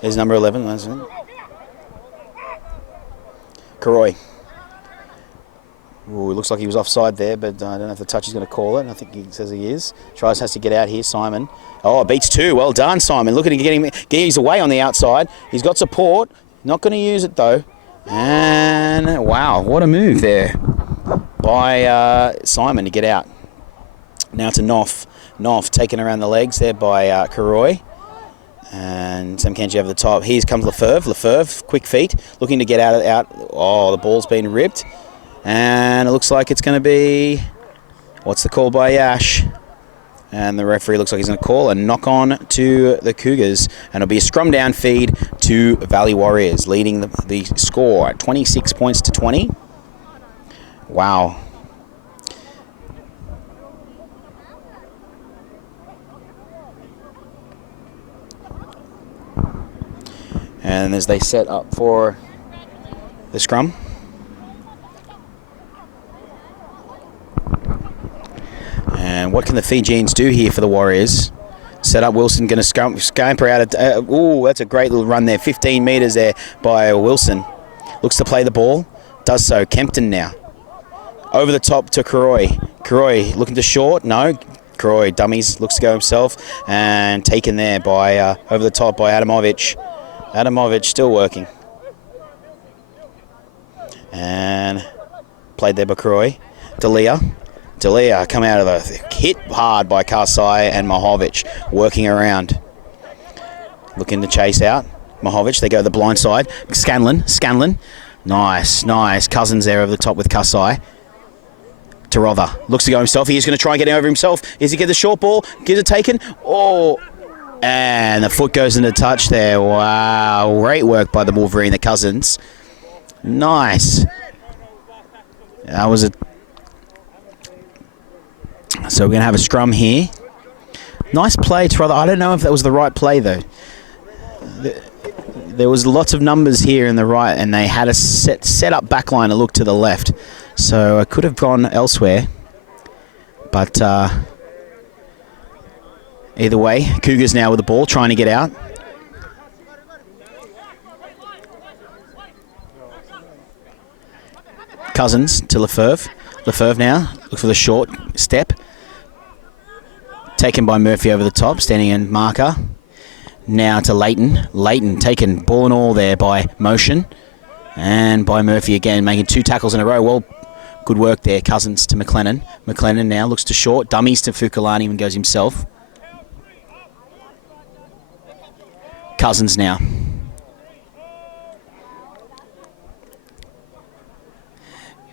is number 11. That's it. Karoy. Ooh, it looks like he was offside there, but I don't know if the touch is going to call it. I think he says he is. Has to get out here, Simon. Oh, beats two. Well done, Simon. Looking to get his away on the outside. He's got support. Not going to use it, though. And, wow, what a move there by Simon to get out. Now to Knopf. Knopf taken around the legs there by Karoy. And Sam Kenji over the top. Here comes Lefebvre. Lefebvre, quick feet, looking to get out. Oh, the ball's been ripped. And it looks like it's going to be, what's the call by Yash? And the referee looks like he's going to call a knock on to the Cougars. And it'll be a scrum down feed to Valley Warriors, leading the score at 26 points to 20. Wow. And as they set up for the scrum. And what can the Fijians do here for the Warriors? Set up Wilson, going to scamper out. Ooh, that's a great little run there. 15 metres there by Wilson. Looks to play the ball. Does so. Kempton now. Over the top to Karoy. Karoy looking to short. No. Karoy dummies. Looks to go himself. And taken there by over the top by Adamovic. Adamovic still working. And played there by Karoy. Dalia come out of the hit hard by Karsai and Mahovic working around. Looking to chase out. Mahovic, they go the blind side. Scanlon. Nice. Cousins there over the top with Karsai. Tarotha looks to go himself. He is going to try and get over himself. Is he get the short ball? Gives it taken. Oh, and the foot goes into touch there. Wow, great work by the Wolverine, the Cousins. Nice. That was a... So we're going to have a scrum here. Nice play, Tarotha. I don't know if that was the right play, though. There was lots of numbers here in the right, and they had a set up backline to look to the left. So I could have gone elsewhere. But either way, Cougars now with the ball, trying to get out. Cousins to Lefebvre. Lefebvre now, look for the short step. Taken by Murphy over the top, standing in marker. Now to Leighton. Leighton taken ball and all there by Motion. And by Murphy again, making two tackles in a row. Well, good work there. Cousins to McLennan. McLennan now looks to short. Dummies to Fukulani and goes himself. Cousins now.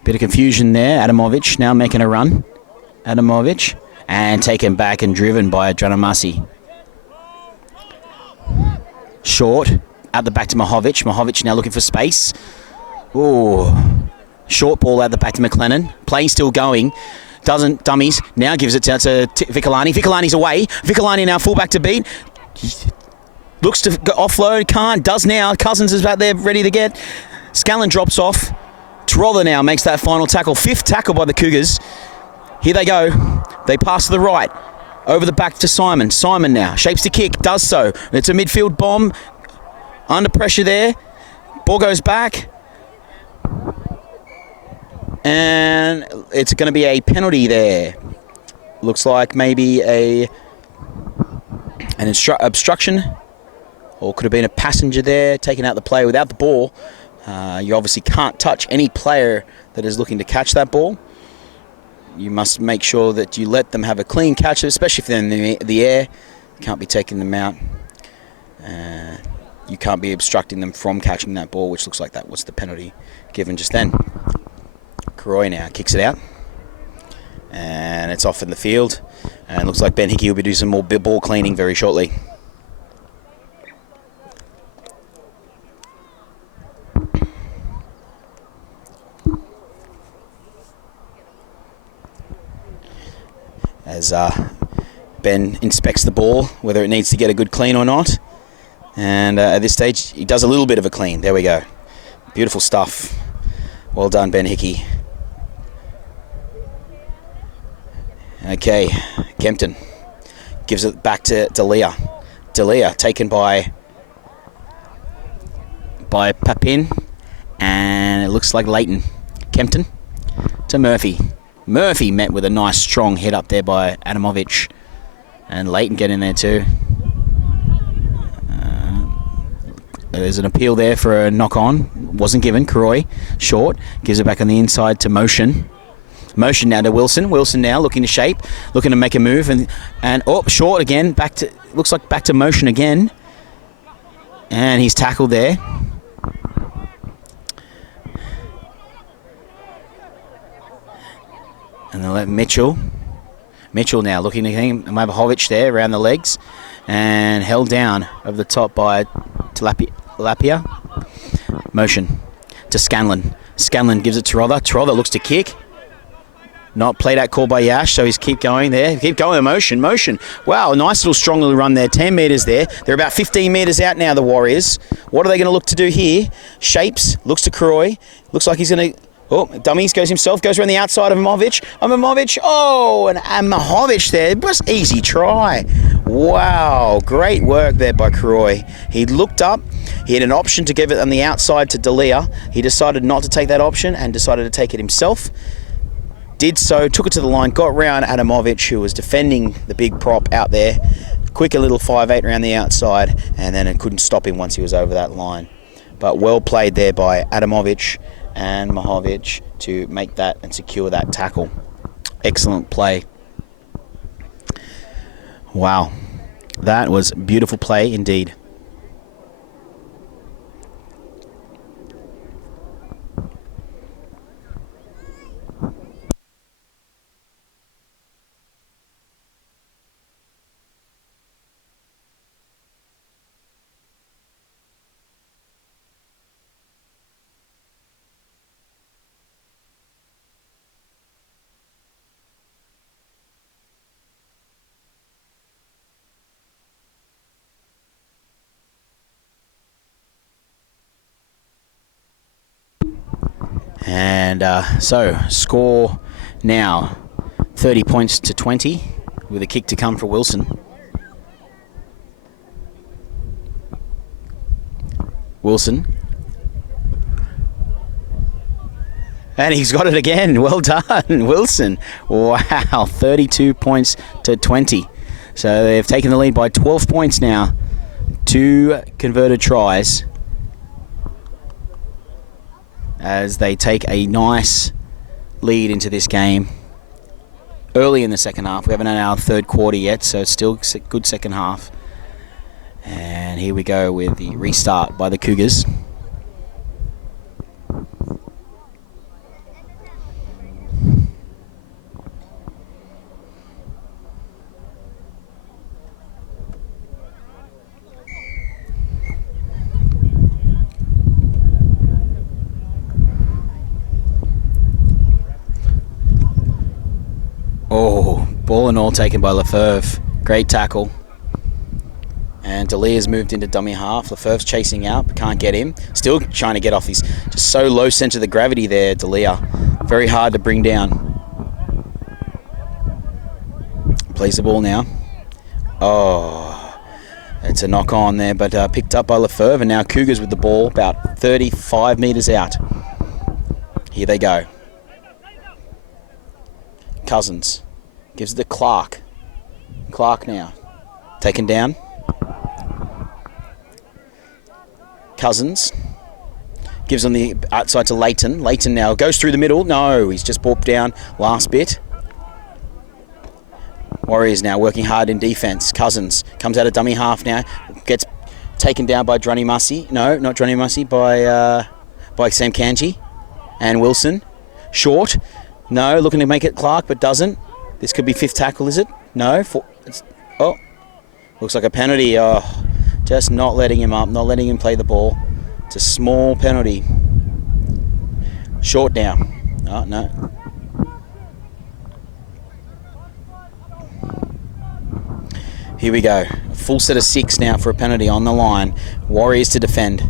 Bit of confusion there. Adamovic now making a run. Adamovic. And taken back and driven by Dranamasi. Short. Out the back to Mahovic. Mahovic now looking for space. Ooh. Short ball out the back to McLennan. Play still going. Doesn't. Dummies. Now gives it to Vicolani. Vicolani's away. Vicolani now fullback to beat. Looks to offload. Can't. Does now. Cousins is back there ready to get. Scallon drops off. Tarotha now makes that final tackle. Fifth tackle by the Cougars. Here they go. They pass to the right. Over the back to Simon. Simon now shapes the kick. Does so. It's a midfield bomb. Under pressure there. Ball goes back. And it's going to be a penalty there. Looks like maybe an obstruction. Or could have been a passenger there taking out the player without the ball. You obviously can't touch any player that is looking to catch that ball. You must make sure that you let them have a clean catch, especially if they're in the air. You can't be taking them out. You can't be obstructing them from catching that ball, which looks like that was the penalty given just then. Karoy now kicks it out. And it's off in the field. And it looks like Ben Hickey will be doing some more ball cleaning very shortly. As Ben inspects the ball, whether it needs to get a good clean or not. And at this stage, he does a little bit of a clean. There we go. Beautiful stuff. Well done, Ben Hickey. Okay, Kempton gives it back to D'Elia. D'Elia taken by Papin, and it looks like Leighton. Kempton to Murphy. Murphy met with a nice strong hit up there by Adamovich, and Leighton get in there too. There's an appeal there for a knock-on. Wasn't given. Croy, short. Gives it back on the inside to Motion. Motion now to Wilson. Wilson now looking to shape. Looking to make a move. And oh, short again. Back to, looks like back to Motion again. And he's tackled there. And they'll let Mitchell. Mitchell now looking to him. Mabahovic there around the legs. And held down over the top by Tilapia. Motion to Scanlon. Scanlon gives it to Rother. Rother looks to kick. Not played that call by Yash, so he's keep going there. Keep going, Motion. Wow, nice little strong little run there. 10 metres there. They're about 15 metres out now, the Warriors. What are they going to look to do here? Shapes, looks to Croy. Looks like he's going to... Oh, dummies, goes himself, goes around the outside of Amovic. Oh, and Amovic there. Just easy try. Wow, great work there by Croy. He looked up. He had an option to give it on the outside to D'Elia. He decided not to take that option and decided to take it himself. Did so, took it to the line, got round Adamovich, who was defending the big prop out there. Quicker little 5'8" around the outside, and then it couldn't stop him once he was over that line. But well played there by Adamovich and Mahovic to make that and secure that tackle. Excellent play. Wow, that was beautiful play indeed. And so, score now 30 points to 20 with a kick to come for Wilson. Wilson. And he's got it again. Well done, Wilson. Wow, 32 points to 20. So they've taken the lead by 12 points now. 2 converted tries, as they take a nice lead into this game early in the second half. We haven't had our third quarter yet, so it's still a good second half. And here we go with the restart by the Cougars. Oh, ball and all taken by Lefebvre. Great tackle. And D'Elia's moved into dummy half. Lefebvre's chasing out, but can't get him. Still trying to get off. He's just so low centre of gravity there, D'Elia. Very hard to bring down. Plays the ball now. Oh, it's a knock on there, but picked up by Lefebvre. And now Cougars with the ball about 35 metres out. Here they go. Cousins gives it to Clark. Clark now taken down. Cousins gives on the outside to Leighton. Leighton now goes through the middle. No, he's just brought down last bit. Warriors now working hard in defence. Cousins comes out of dummy half now. Gets taken down by Dronny Mussey. No, not Dronny Mussey, by Sam Kanji. And Wilson. Short. No, looking to make it Clark, but doesn't. This could be fifth tackle, is it? No. Looks like a penalty. Oh, just not letting him up, not letting him play the ball. It's a small penalty. Short now. Oh, no. Here we go. A full set of 6 now for a penalty on the line. Warriors to defend.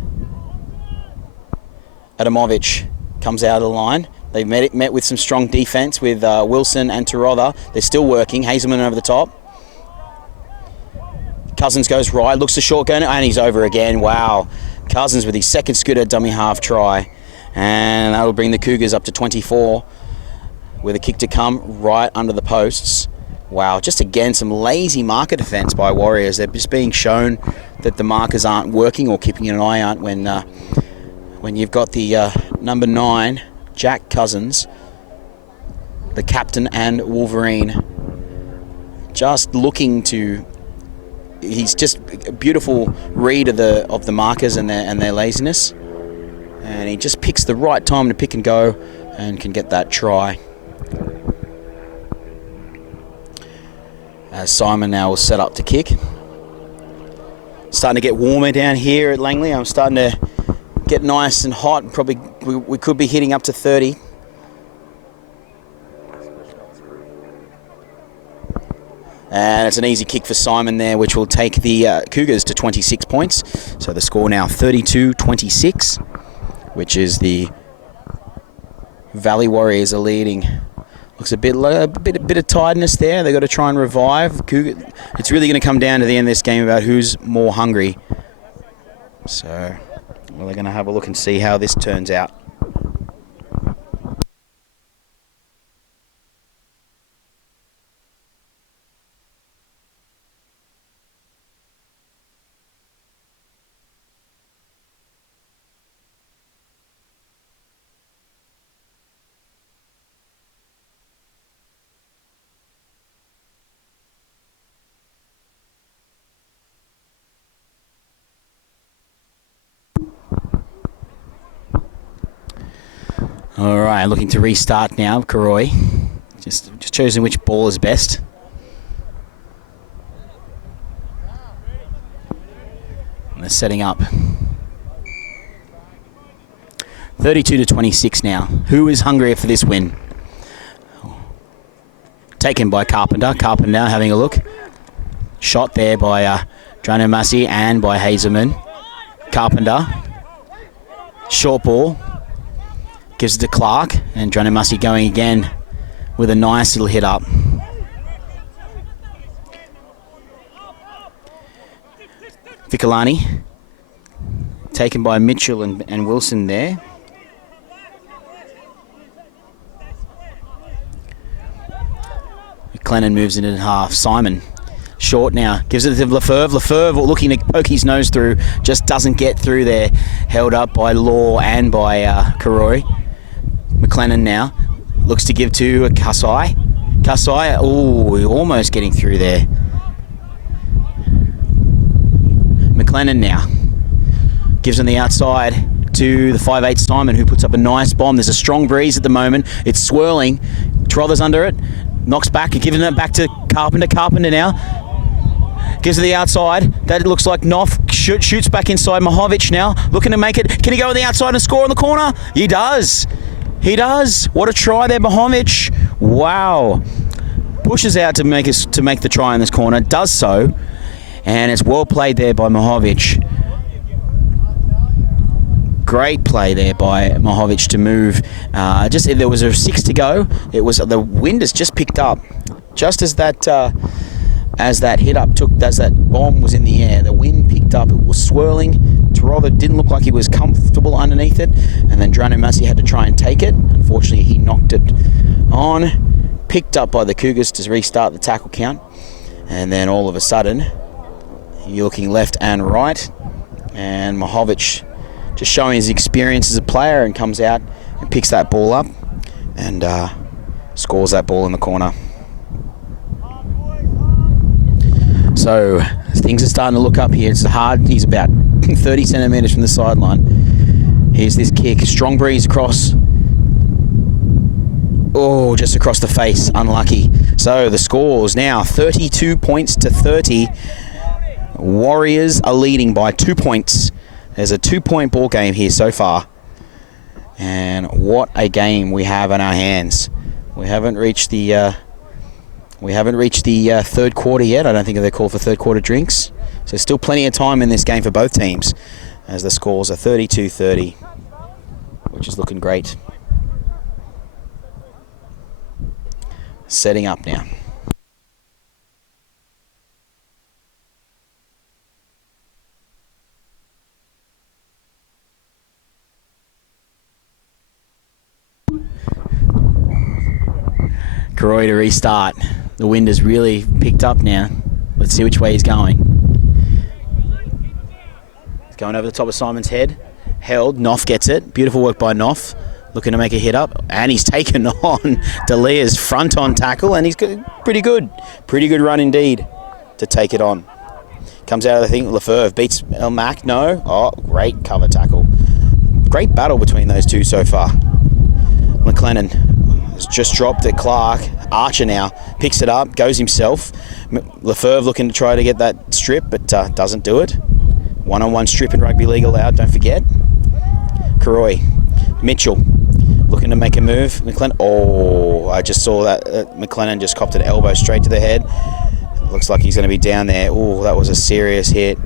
Adamovic comes out of the line. They've met with some strong defence with Wilson and Tarotha. They're still working. Hazelman over the top. Cousins goes right, looks the short gunner, and he's over again. Wow. Cousins with his second scooter dummy half try. And that'll bring the Cougars up to 24 with a kick to come right under the posts. Wow, just again some lazy marker defence by Warriors. They're just being shown that the markers aren't working or keeping an eye out when you've got the number 9, Jack Cousins, the captain and Wolverine, just looking to. He's just a beautiful read of the markers and their laziness, and he just picks the right time to pick and go, and can get that try. As Simon now will set up to kick. Starting to get warmer down here at Langley. I'm starting to get nice and hot. Probably we could be hitting up to 30. And it's an easy kick for Simon there, which will take the Cougars to 26 points. So the score now 32-26, which is the Valley Warriors are leading. Looks a bit of tiredness there. They've got to try and revive. It's really going to come down to the end of this game about who's more hungry. So they're going to have a look and see how this turns out. All right, looking to restart now. Karoy just choosing which ball is best. And they're setting up. 32-26 now. Who is hungrier for this win? Taken by Carpenter. Carpenter now having a look. Shot there by Drano Massey and by Hazelman. Carpenter. Short ball. Gives it to Clark, and Drano Massey going again with a nice little hit up. Vicolani taken by Mitchell and Wilson there. McLennan moves it in half. Simon short now, gives it to Lefebvre. Lefebvre looking to poke his nose through, just doesn't get through there. Held up by Law and by Karoy. McLennan now looks to give to Kasai. Kasai, almost getting through there. McLennan now gives on the outside to the 5'8 Simon, who puts up a nice bomb. There's a strong breeze at the moment. It's swirling. Trother's under it. Knocks back, giving it back to Carpenter. Carpenter now gives it the outside. That looks like Knopf. Shoots back inside. Mahovic now looking to make it. Can he go on the outside and score on the corner? He does. He does. What a try there, Mahovic. Wow. Pushes out to make the try in this corner. Does so. And it's well played there by Mahovic. Great play there by Mahovic to move. There was a 6 to go. The wind has just picked up. Just as that hit up as that bomb was in the air, the wind picked up. It was swirling. Tarotha didn't look like he was comfortable underneath it, and then Drano Massey had to try and take it. Unfortunately, he knocked it on. Picked up by the Cougars to restart the tackle count, and then all of a sudden, you're looking left and right, and Mahovic just showing his experience as a player and comes out and picks that ball up and scores that ball in the corner. So things are starting to look up here. It's hard. He's about 30 centimetres from the sideline. Here's this kick. Strong breeze across. Oh, just across the face. Unlucky. So the score's now 32 points to 30. Warriors are leading by 2 points. There's a 2-point ball game here so far. And what a game we have in our hands. We haven't reached the We haven't reached the third quarter yet. I don't think they're called for third quarter drinks. So still plenty of time in this game for both teams, as the scores are 32-30, which is looking great. Setting up now. Karoy to restart. The wind has really picked up now. Let's see which way he's going. He's going over the top of Simon's head. Held. Knopf gets it. Beautiful work by Knopf. Looking to make a hit up. And he's taken on D'Elia's front on tackle. And he's pretty good. Pretty good run indeed to take it on. Comes out of the thing. Lefebvre beats Mac. No. Oh, great cover tackle. Great battle between those two so far. McLennan has just dropped at Clark. Archer now picks it up, goes himself. Lefebvre looking to try to get that strip, but doesn't do it. One-on-one strip in rugby league allowed, don't forget. Karoy. Mitchell looking to make a move. McLennan. Oh, I just saw that. McLennan just copped an elbow straight to the head. Looks like he's going to be down there. Oh, that was a serious hit.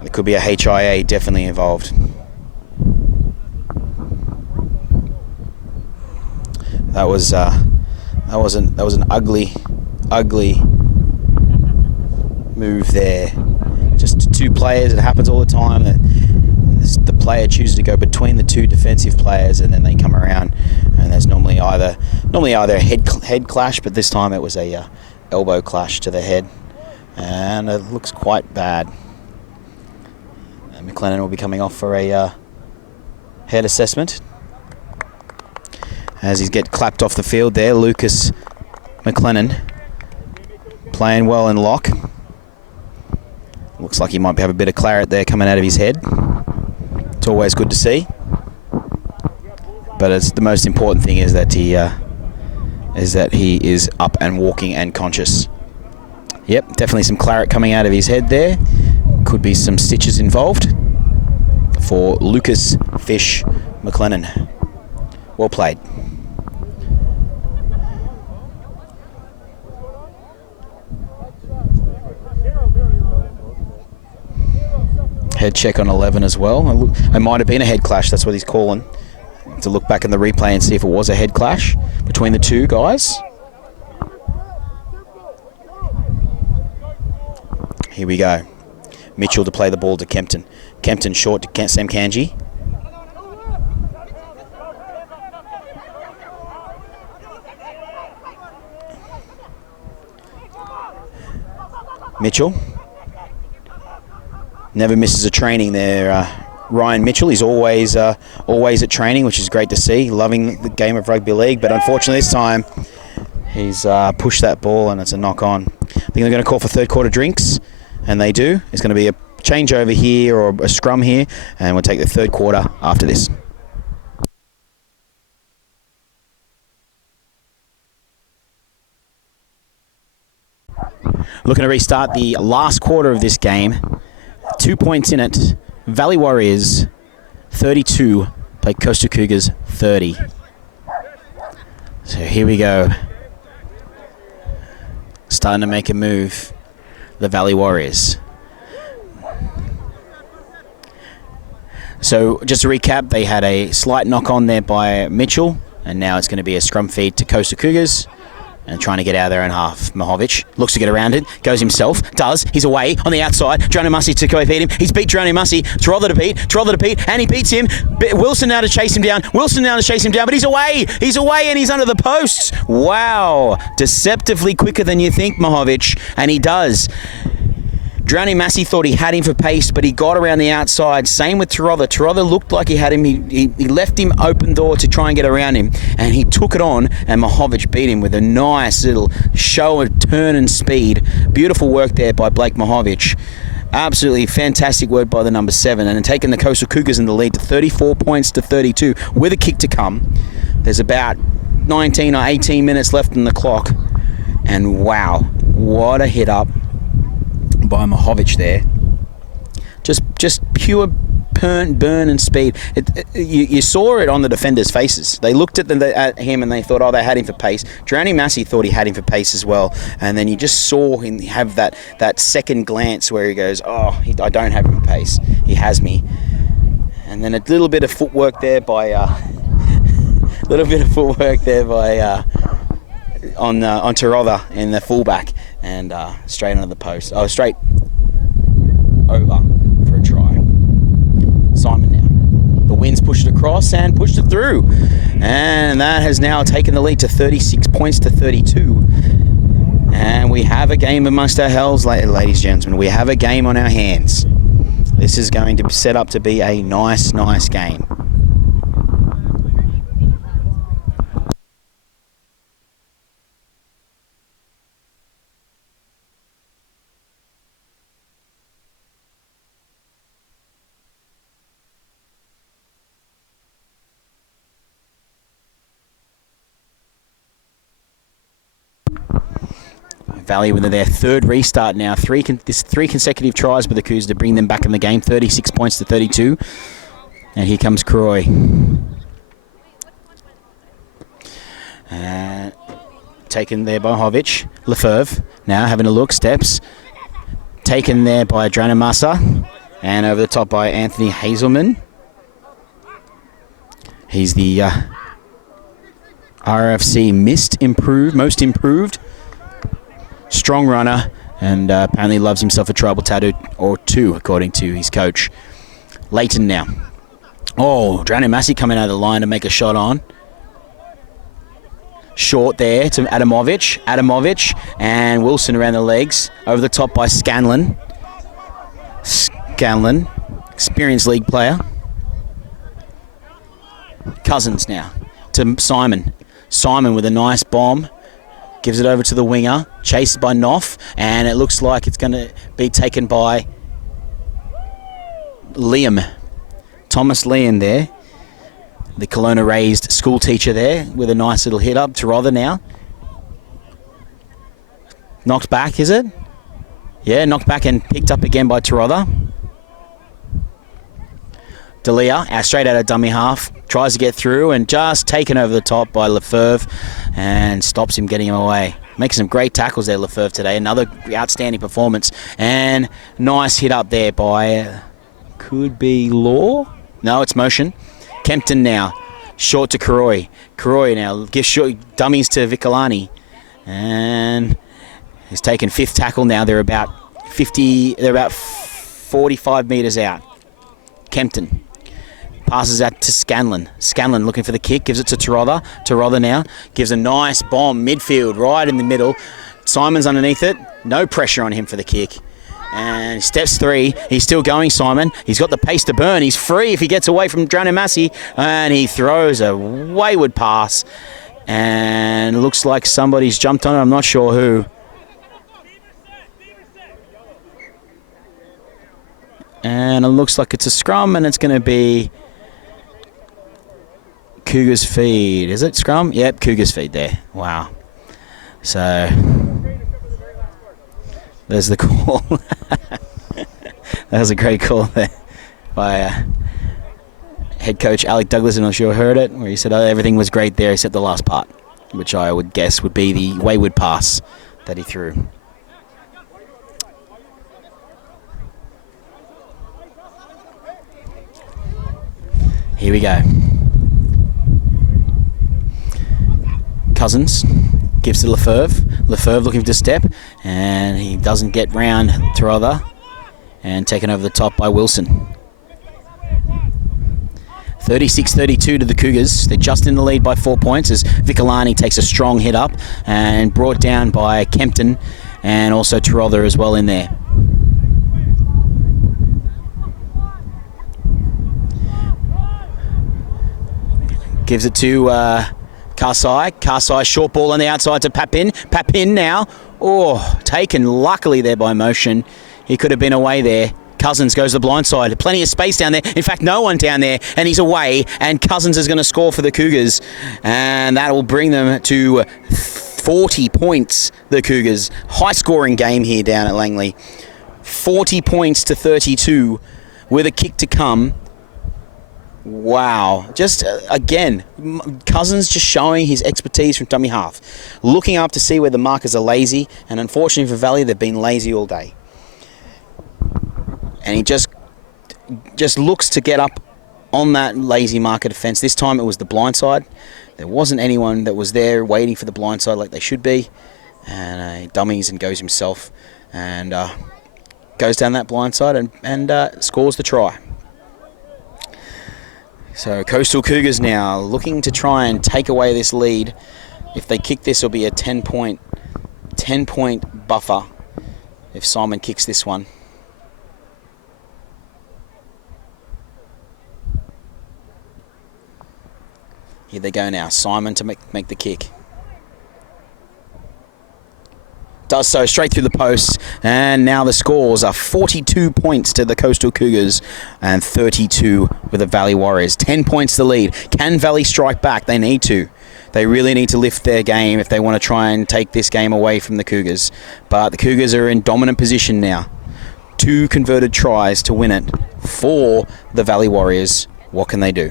There could be a HIA definitely involved. That was an ugly move there. Just two players. It happens all the time. The player chooses to go between the two defensive players, and then they come around, and there's normally either a head clash, but this time it was a elbow clash to the head, and it looks quite bad. And McLennan will be coming off for a head assessment. As he's get clapped off the field there, Lucas McLennan playing well in lock. Looks like he might have a bit of claret there coming out of his head. It's always good to see. But it's the most important thing is that he is up and walking and conscious. Yep, definitely some claret coming out of his head there. Could be some stitches involved for Lucas Fish McLennan. Well played. Head check on 11 as well. It might have been a head clash. That's what he's calling. To look back in the replay and see if it was a head clash between the two guys. Here we go. Mitchell to play the ball to Kempton. Kempton short to Sam Kanji. Mitchell. Never misses a training there, Ryan Mitchell. He's always at training, which is great to see. Loving the game of rugby league, but unfortunately this time he's pushed that ball and it's a knock on. I think they're going to call for third quarter drinks, and they do. It's going to be a changeover here or a scrum here, and we'll take the third quarter after this. Looking to restart the last quarter of this game. 2 points in it. Valley Warriors 32, play Coastal Cougars 30. So here we go. Starting to make a move, the Valley Warriors. So just to recap, they had a slight knock on there by Mitchell, and now it's going to be a scrum feed to Coastal Cougars. And trying to get out of their own half. Mahovic looks to get around it, goes himself, does. He's away on the outside. Geronimo Mussey to go beat him. He's beat Geronimo Mussey. Troller to beat, and he beats him. Wilson now to chase him down. But he's away. He's away, and he's under the posts. Wow. Deceptively quicker than you think, Mahovic. And he does. Drowning Massey thought he had him for pace, but he got around the outside. Same with Tarotha. Tarotha looked like he had him. He left him open door to try and get around him, and he took it on, and Mahovic beat him with a nice little show of turn and speed. Beautiful work there by Blake Mahovic. Absolutely fantastic work by the number 7, and taking the Coastal Cougars in the lead to 34 points to 32 with a kick to come. There's about 19 or 18 minutes left in the clock, and wow, what a hit up by Mahovic there. Just pure burn and speed. You saw it on the defenders' faces. They looked at him and they thought, oh, they had him for pace. Drowning Massey thought he had him for pace as well. And then you just saw him have that second glance where he goes, oh, I don't have him for pace. He has me. And then a little bit of footwork there by on Tarotha in the fullback, and straight under the post. Oh, straight over for a try. Simon now. The wind's pushed it across and pushed it through. And that has now taken the lead to 36 points to 32. And we have a game amongst ourselves, ladies and gentlemen. We have a game on our hands. This is going to set up to be a nice game. Valley with their third restart now. Three consecutive tries by the Cougars to bring them back in the game. 36 points to 32. And here comes Croy. Taken there by Hovic. Lefebvre now having a look. Steps. Taken there by Dranamasa. And over the top by Anthony Hazelman. He's the RFC most improved. Strong runner, and apparently loves himself a tribal tattoo or two, according to his coach. Leighton now. Oh, Drowning Massey coming out of the line to make a shot on. Short there to Adamovic, and Wilson around the legs. Over the top by Scanlon, experienced league player. Cousins now to Simon. Simon with a nice bomb. Gives it over to the winger, chased by Knopf, and it looks like it's going to be taken by Liam. Thomas Liam there. The Kelowna-raised school teacher there with a nice little hit up. Tarotha now. Knocked back, is it? Yeah, knocked back and picked up again by Tarotha. Delia, straight out of dummy half, tries to get through and just taken over the top by Lefebvre and stops him getting him away. Makes some great tackles there, Lefebvre, today. Another outstanding performance. And nice hit up there by, could be Law? No, it's Motion. Kempton now, short to Karoy. Karoy now gives short dummies to Vikalani. And he's taken fifth tackle now. They're about 45 metres out. Kempton. Passes out to Scanlon. Scanlon looking for the kick. Gives it to Tarotha. Tarotha now gives a nice bomb midfield right in the middle. Simon's underneath it. No pressure on him for the kick. And steps three. He's still going, Simon. He's got the pace to burn. He's free if he gets away from Drowning Massey. And he throws a wayward pass. And it looks like somebody's jumped on it. I'm not sure who. And it looks like it's a scrum, and it's going to be Cougars feed. Is it scrum? Yep, Cougars feed there. Wow. So there's the call. That was a great call there by head coach Alec Douglas. I'm not sure heard it, where he said everything was great there except the last part, which I would guess would be the wayward pass that he threw. Here we go. Cousins gives to Lefebvre. Lefebvre looking to step, and he doesn't get round Tarotha, and taken over the top by Wilson. 36-32 to the Cougars. They're just in the lead by 4 points as Vikalani takes a strong hit up and brought down by Kempton and also Tarotha as well in there. Gives it to Karsai. Karsai, short ball on the outside to Papin. Papin now. Oh, taken luckily there by Motion. He could have been away there. Cousins goes to the blind side. Plenty of space down there. In fact, no one down there. And he's away. And Cousins is going to score for the Cougars. And that will bring them to 40 points, the Cougars. High scoring game here down at Langley. 40 points to 32 with a kick to come Wow. Just, again, Cousins just showing his expertise from dummy half. Looking up to see where the markers are lazy, and unfortunately for Valley, they've been lazy all day. And he just looks to get up on that lazy marker defence. This time it was the blind side. There wasn't anyone that was there waiting for the blind side like they should be. And he dummies and goes himself and goes down that blind side and scores the try. So Coastal Cougars now looking to try and take away this lead. If they kick this, it'll be a 10-point buffer if Simon kicks this one. Here they go now. Simon to make the kick. Does so straight through the posts, and now the scores are 42 points to the Coastal Cougars and 32 with the Valley Warriors. 10 points the lead. Can Valley strike back? They need to. They really need to lift their game if they want to try and take this game away from the Cougars. But the Cougars are in dominant position now. 2 converted tries to win it for the Valley Warriors. What can they do?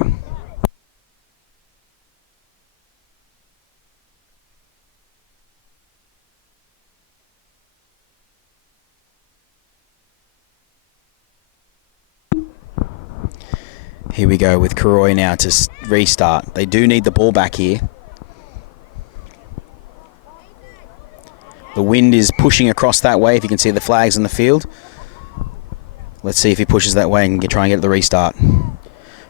Here we go with Karoy now to restart. They do need the ball back here. The wind is pushing across that way, if you can see the flags in the field. Let's see if he pushes that way and try and get the restart.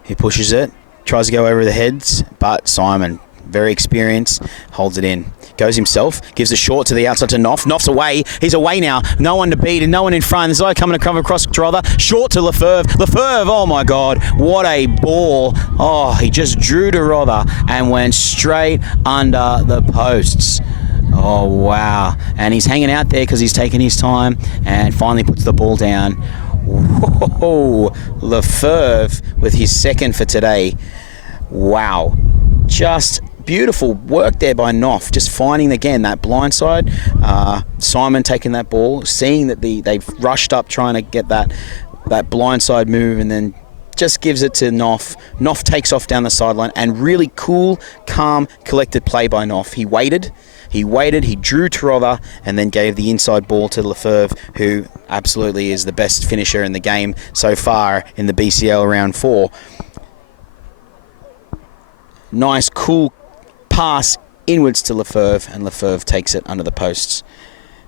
He pushes it, tries to go over the heads, but Simon, very experienced, holds it in. Goes himself, gives a short to the outside to Knopf. Knopf's away. He's away now. No one to beat and no one in front. There's a guy coming to cover across Trother. Short to Lefebvre. Lefebvre, oh my God, what a ball. Oh, he just drew to Rother and went straight under the posts. Oh, wow. And he's hanging out there because he's taking his time and finally puts the ball down. Whoa, Lefebvre with his second for today. Wow. Just beautiful work there by Knopf, just finding again that blind side. Simon taking that ball, seeing that they've rushed up trying to get that blind side move, and then just gives it to Knopf. Knopf takes off down the sideline, and really cool, calm, collected play by Knopf. He waited, he drew Trother, and then gave the inside ball to Lefebvre, who absolutely is the best finisher in the game so far in the BCL round 4. Nice, cool pass inwards to Lefebvre, and Lefebvre takes it under the posts.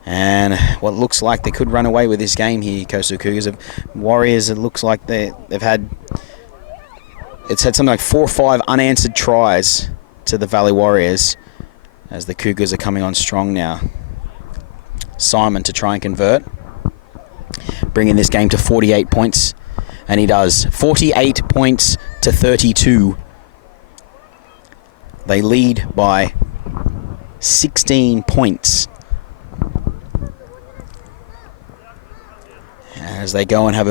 And what looks like they could run away with this game here, Coastal Cougars. Warriors, it looks like it's had something like 4 or 5 unanswered tries to the Valley Warriors as the Cougars are coming on strong now. Simon to try and convert, bringing this game to 48 points, and he does. 48 points to 32. They lead by 16 points. As they go and have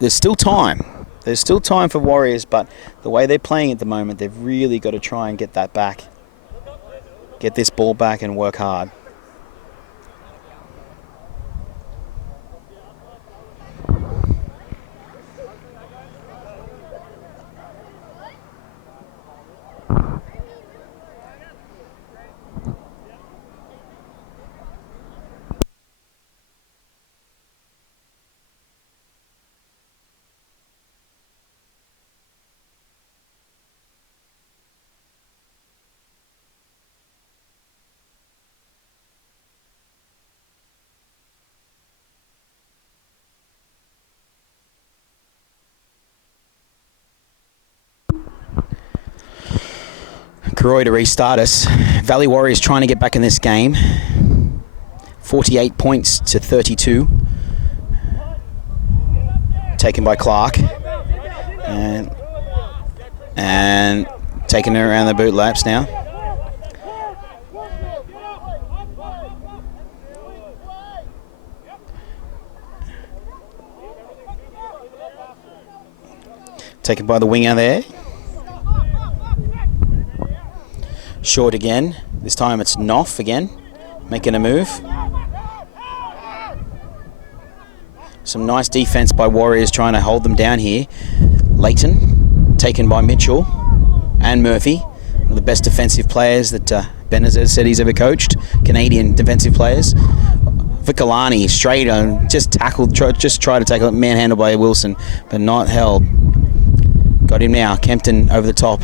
there's still time. There's still time for Warriors, but the way they're playing at the moment, they've really got to try and get that back. Get this ball back and work hard. Karoy to restart us. Valley Warriors trying to get back in this game. 48 points to 32. Taken by Clark. And taking her around the boot laps now. Taken by the winger there. Short again. This time it's Knopf again, making a move. Some nice defense by Warriors trying to hold them down here. Leighton taken by Mitchell and Murphy, one of the best defensive players that Ben has said he's ever coached, Canadian defensive players. Vikalani straight on, just tackled, just tried to tackle it, manhandled by Wilson, but not held. Got him now, Kempton over the top.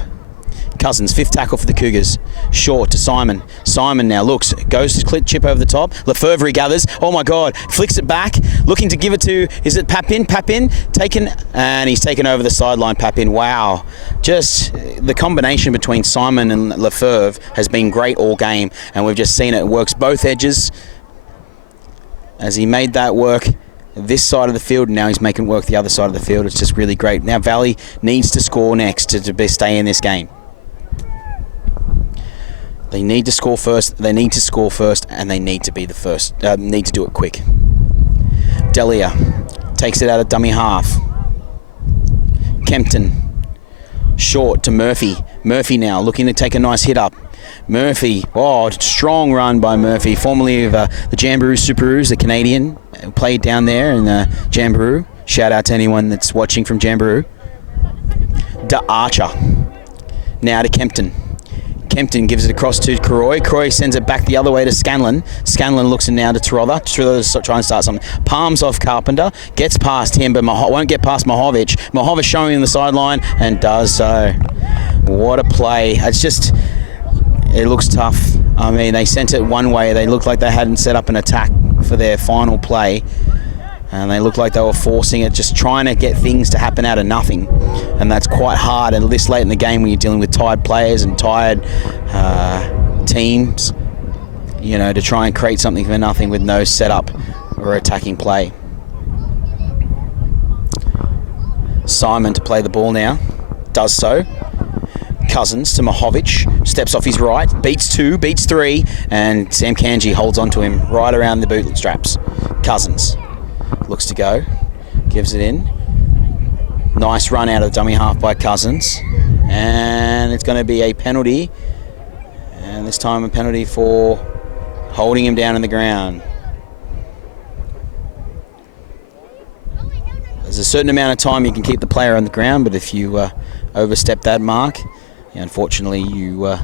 Cousins, 5th tackle for the Cougars. Short to Simon. Simon now looks, goes to chip over the top. Lefebvre regathers. Oh my God, flicks it back, looking to give it to, is it Papin? Papin, taken, and he's taken over the sideline, Papin. Wow. Just the combination between Simon and Lefebvre has been great all game, and we've just seen it. It works both edges. As he made that work this side of the field, now he's making it work the other side of the field. It's just really great. Now Valley needs to score next to stay in this game. They need to score first. They need to score first, and they need to be the first. Need to do it quick. Delia takes it out of dummy half. Kempton short to Murphy. Murphy now looking to take a nice hit up. Murphy, oh, strong run by Murphy, formerly of the Jamboree Superoos, the Canadian, played down there in the Jamboree. Shout out to anyone that's watching from Jamboree. Da Archer. Now to Kempton. Kempton gives it across to Croy. Croy sends it back the other way to Scanlon. Scanlon looks in now to Trother. Trother's trying to start something. Palms off Carpenter. Gets past him, but won't get past Mahovic. Mahovic showing in the sideline and does so. What a play. It's just, it looks tough. I mean, they sent it one way. They looked like they hadn't set up an attack for their final play. And they looked like they were forcing it, just trying to get things to happen out of nothing. And that's quite hard, and this late in the game when you're dealing with tired players and tired teams, you know, to try and create something for nothing with no setup or attacking play. Simon to play the ball now. Does so. Cousins to Mahovic, steps off his right, beats 2, beats 3, and Sam Kanji holds onto him right around the bootstraps. Cousins looks to go, gives it in. Nice run out of the dummy half by Cousins, and it's going to be a penalty, and this time a penalty for holding him down on the ground. There's a certain amount of time you can keep the player on the ground, but if you overstep that mark, unfortunately you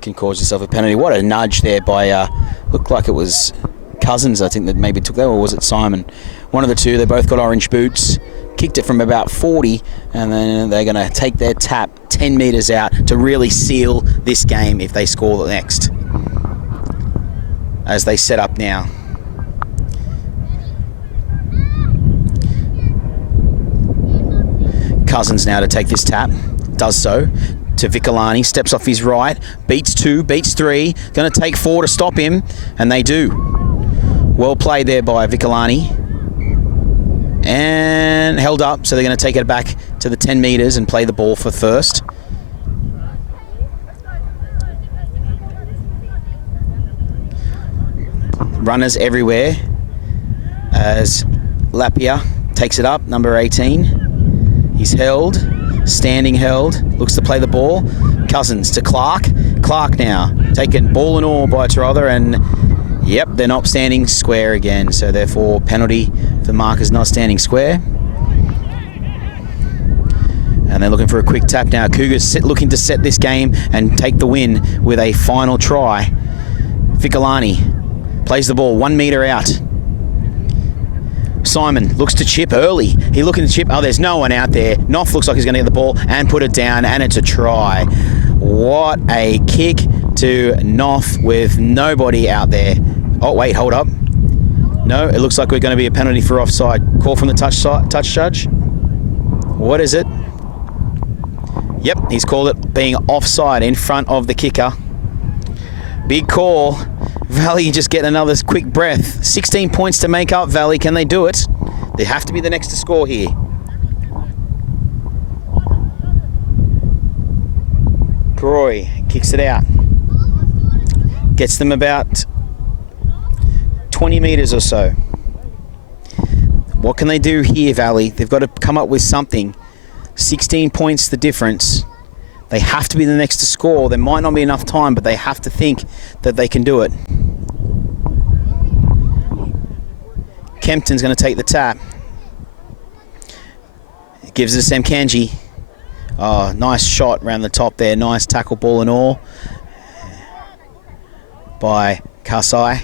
can cause yourself a penalty. What a nudge there by, looked like it was Cousins, I think, that maybe took that, or was it Simon? One of the two. They both got orange boots. Kicked it from about 40, and then they're going to take their tap 10 metres out to really seal this game if they score the next. As they set up now. Cousins now to take this tap. Does so. To Vikalani, steps off his right, beats 2, beats 3, going to take 4 to stop him, and they do. Well played there by Vikalani. And held up, so they're going to take it back to the 10 metres and play the ball for first. Runners everywhere as Lapia takes it up, number 18. He's held, standing held, looks to play the ball. Cousins to Clark. Clark now taken ball and all by Trother, and yep, they're not standing square again, so therefore penalty for markers not standing square. And they're looking for a quick tap now. Cougars looking to set this game and take the win with a final try. Vikalani plays the ball 1 metre out. Simon looks to chip early. He's looking to chip. Oh, there's no one out there. Knopf looks like he's going to get the ball and put it down, and it's a try. What a kick to Knopf with nobody out there. Oh, wait, hold up. No, it looks like we're going to be a penalty for offside. Call from the touch judge. What is it? Yep, he's called it being offside in front of the kicker. Big call. Valley just getting another quick breath. 16 points to make up, Valley. Can they do it? They have to be the next to score here. Croy kicks it out. Gets them about 20 metres or so. What can they do here, Valley? They've got to come up with something. 16 points the difference. They have to be the next to score. There might not be enough time, but they have to think that they can do it. Kempton's going to take the tap. Gives it to Sam Kanji. Oh, nice shot around the top there. Nice tackle, ball and all, by Kasai.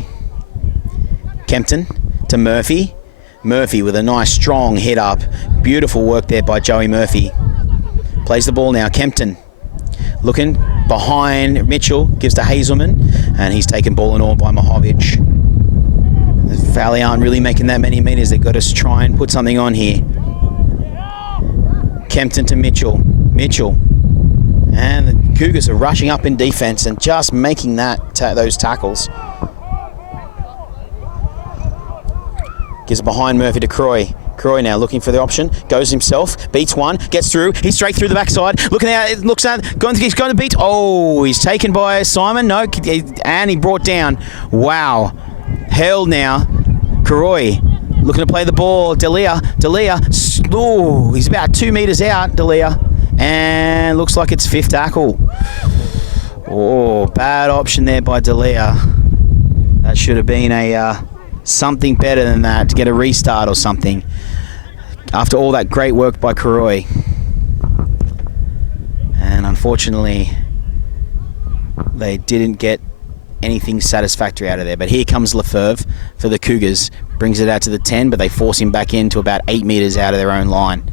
Kempton to Murphy. Murphy with a nice strong hit up. Beautiful work there by Joey Murphy. Plays the ball now. Kempton looking behind Mitchell. Gives to Hazelman. And he's taken ball and all by Mahovic. The Valley aren't really making that many meters. They've got to try and put something on here. Kempton to Mitchell. Mitchell. And the Cougars are rushing up in defense and just making those tackles. Gives it behind Murphy to Croy. Croy now looking for the option. Goes himself. Beats one. Gets through. He's straight through the backside. Looking out. Looks at. He's going to beat. Oh, he's taken by Simon. No. And he brought down. Wow. Held now. Croy looking to play the ball. Delia. Oh, he's about 2 meters out. Delia. And looks like it's fifth tackle. Oh, bad option there by Delia. That should have been a something better than that, to get a restart or something. After all that great work by Karoi. And unfortunately, they didn't get anything satisfactory out of there. But here comes Lefebvre for the Cougars. Brings it out to the 10, but they force him back in to about 8 meters out of their own line.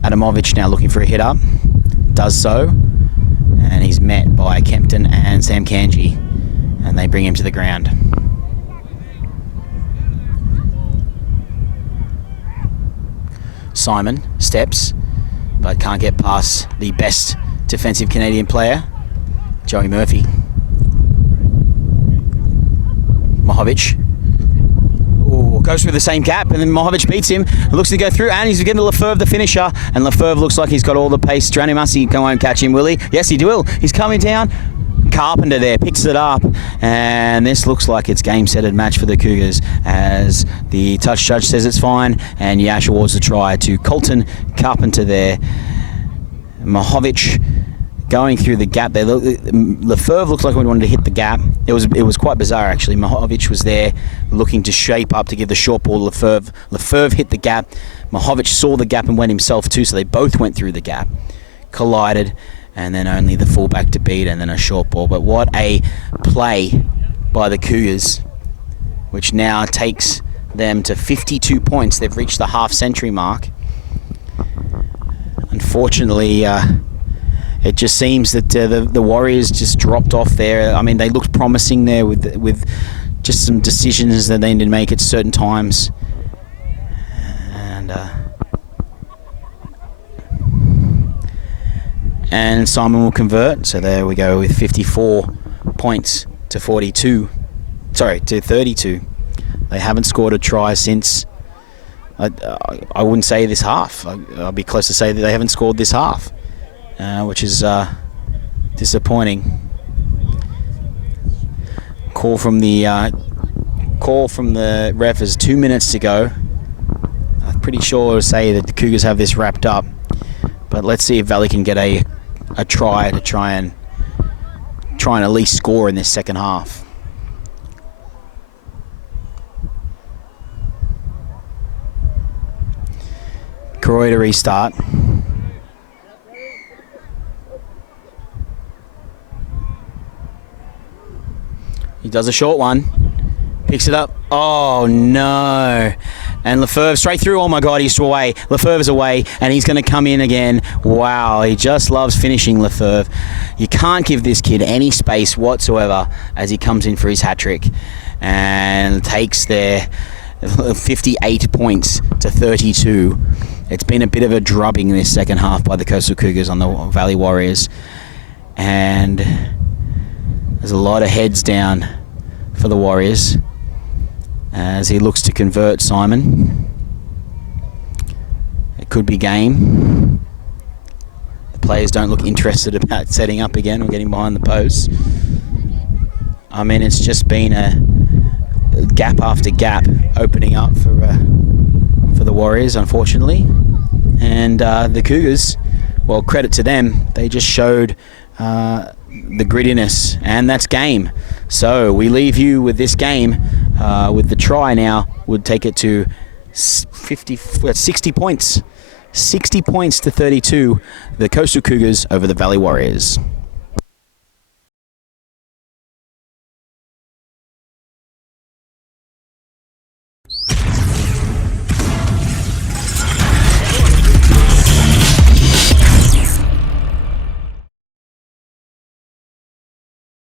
Adamovic now looking for a hit up. Does so. And he's met by Kempton and Sam Kanji. And they bring him to the ground. Simon steps, but can't get past the best defensive Canadian player, Joey Murphy. Mahovic. Ooh, goes through the same gap, and then Mahovic beats him. Looks to go through, and he's getting to Lefebvre, the finisher. And Lefebvre looks like he's got all the pace. Stranimussi won't catch him, will he? Yes, he will. He's coming down. Carpenter there picks it up, and this looks like it's game, set, and match for the Cougars, as the touch judge says it's fine, and Yash awards the try to Colton Carpenter there. Mahovic going through the gap there. Lefebvre looks like he wanted to hit the gap. It was quite bizarre, actually. Mahovic was there looking to shape up to give the short ball to Lefebvre. Lefebvre hit the gap. Mahovic saw the gap and went himself too, so they both went through the gap, collided, and then only the fullback to beat, and then a short ball. But what a play by the Cougars, which now takes them to 52 points. They've reached the half-century mark. Unfortunately, it just seems that the Warriors just dropped off there. I mean, they looked promising there with just some decisions that they need to make at certain times. And Simon will convert. So there we go with 54 points to 42. Sorry, to 32. They haven't scored a try since, I wouldn't say this half. I'll be close to say that they haven't scored this half, which is disappointing. Call from the ref is 2 minutes to go. I'm pretty sure to say that the Cougars have this wrapped up, but let's see if Valley can get a try to try and at least score in this second half. Croy to restart. He does a short one. Picks it up. Oh, no. And Lefebvre straight through. Oh, my God, he's away. Lefebvre's away, and he's going to come in again. Wow, he just loves finishing, Lefebvre. You can't give this kid any space whatsoever as he comes in for his hat-trick and takes their 58 points to 32. It's been a bit of a drubbing in this second half by the Coastal Cougars on the Valley Warriors. And there's a lot of heads down for the Warriors as he looks to convert Simon. It could be game. The players don't look interested about setting up again or getting behind the posts. I mean, it's just been a gap after gap opening up for the Warriors, unfortunately. And the Cougars, well, credit to them, they just showed the grittiness, and that's game. So we leave you with this game with the try now would take it to 60 points. 60 points to 32, the Coastal Cougars over the Valley Warriors.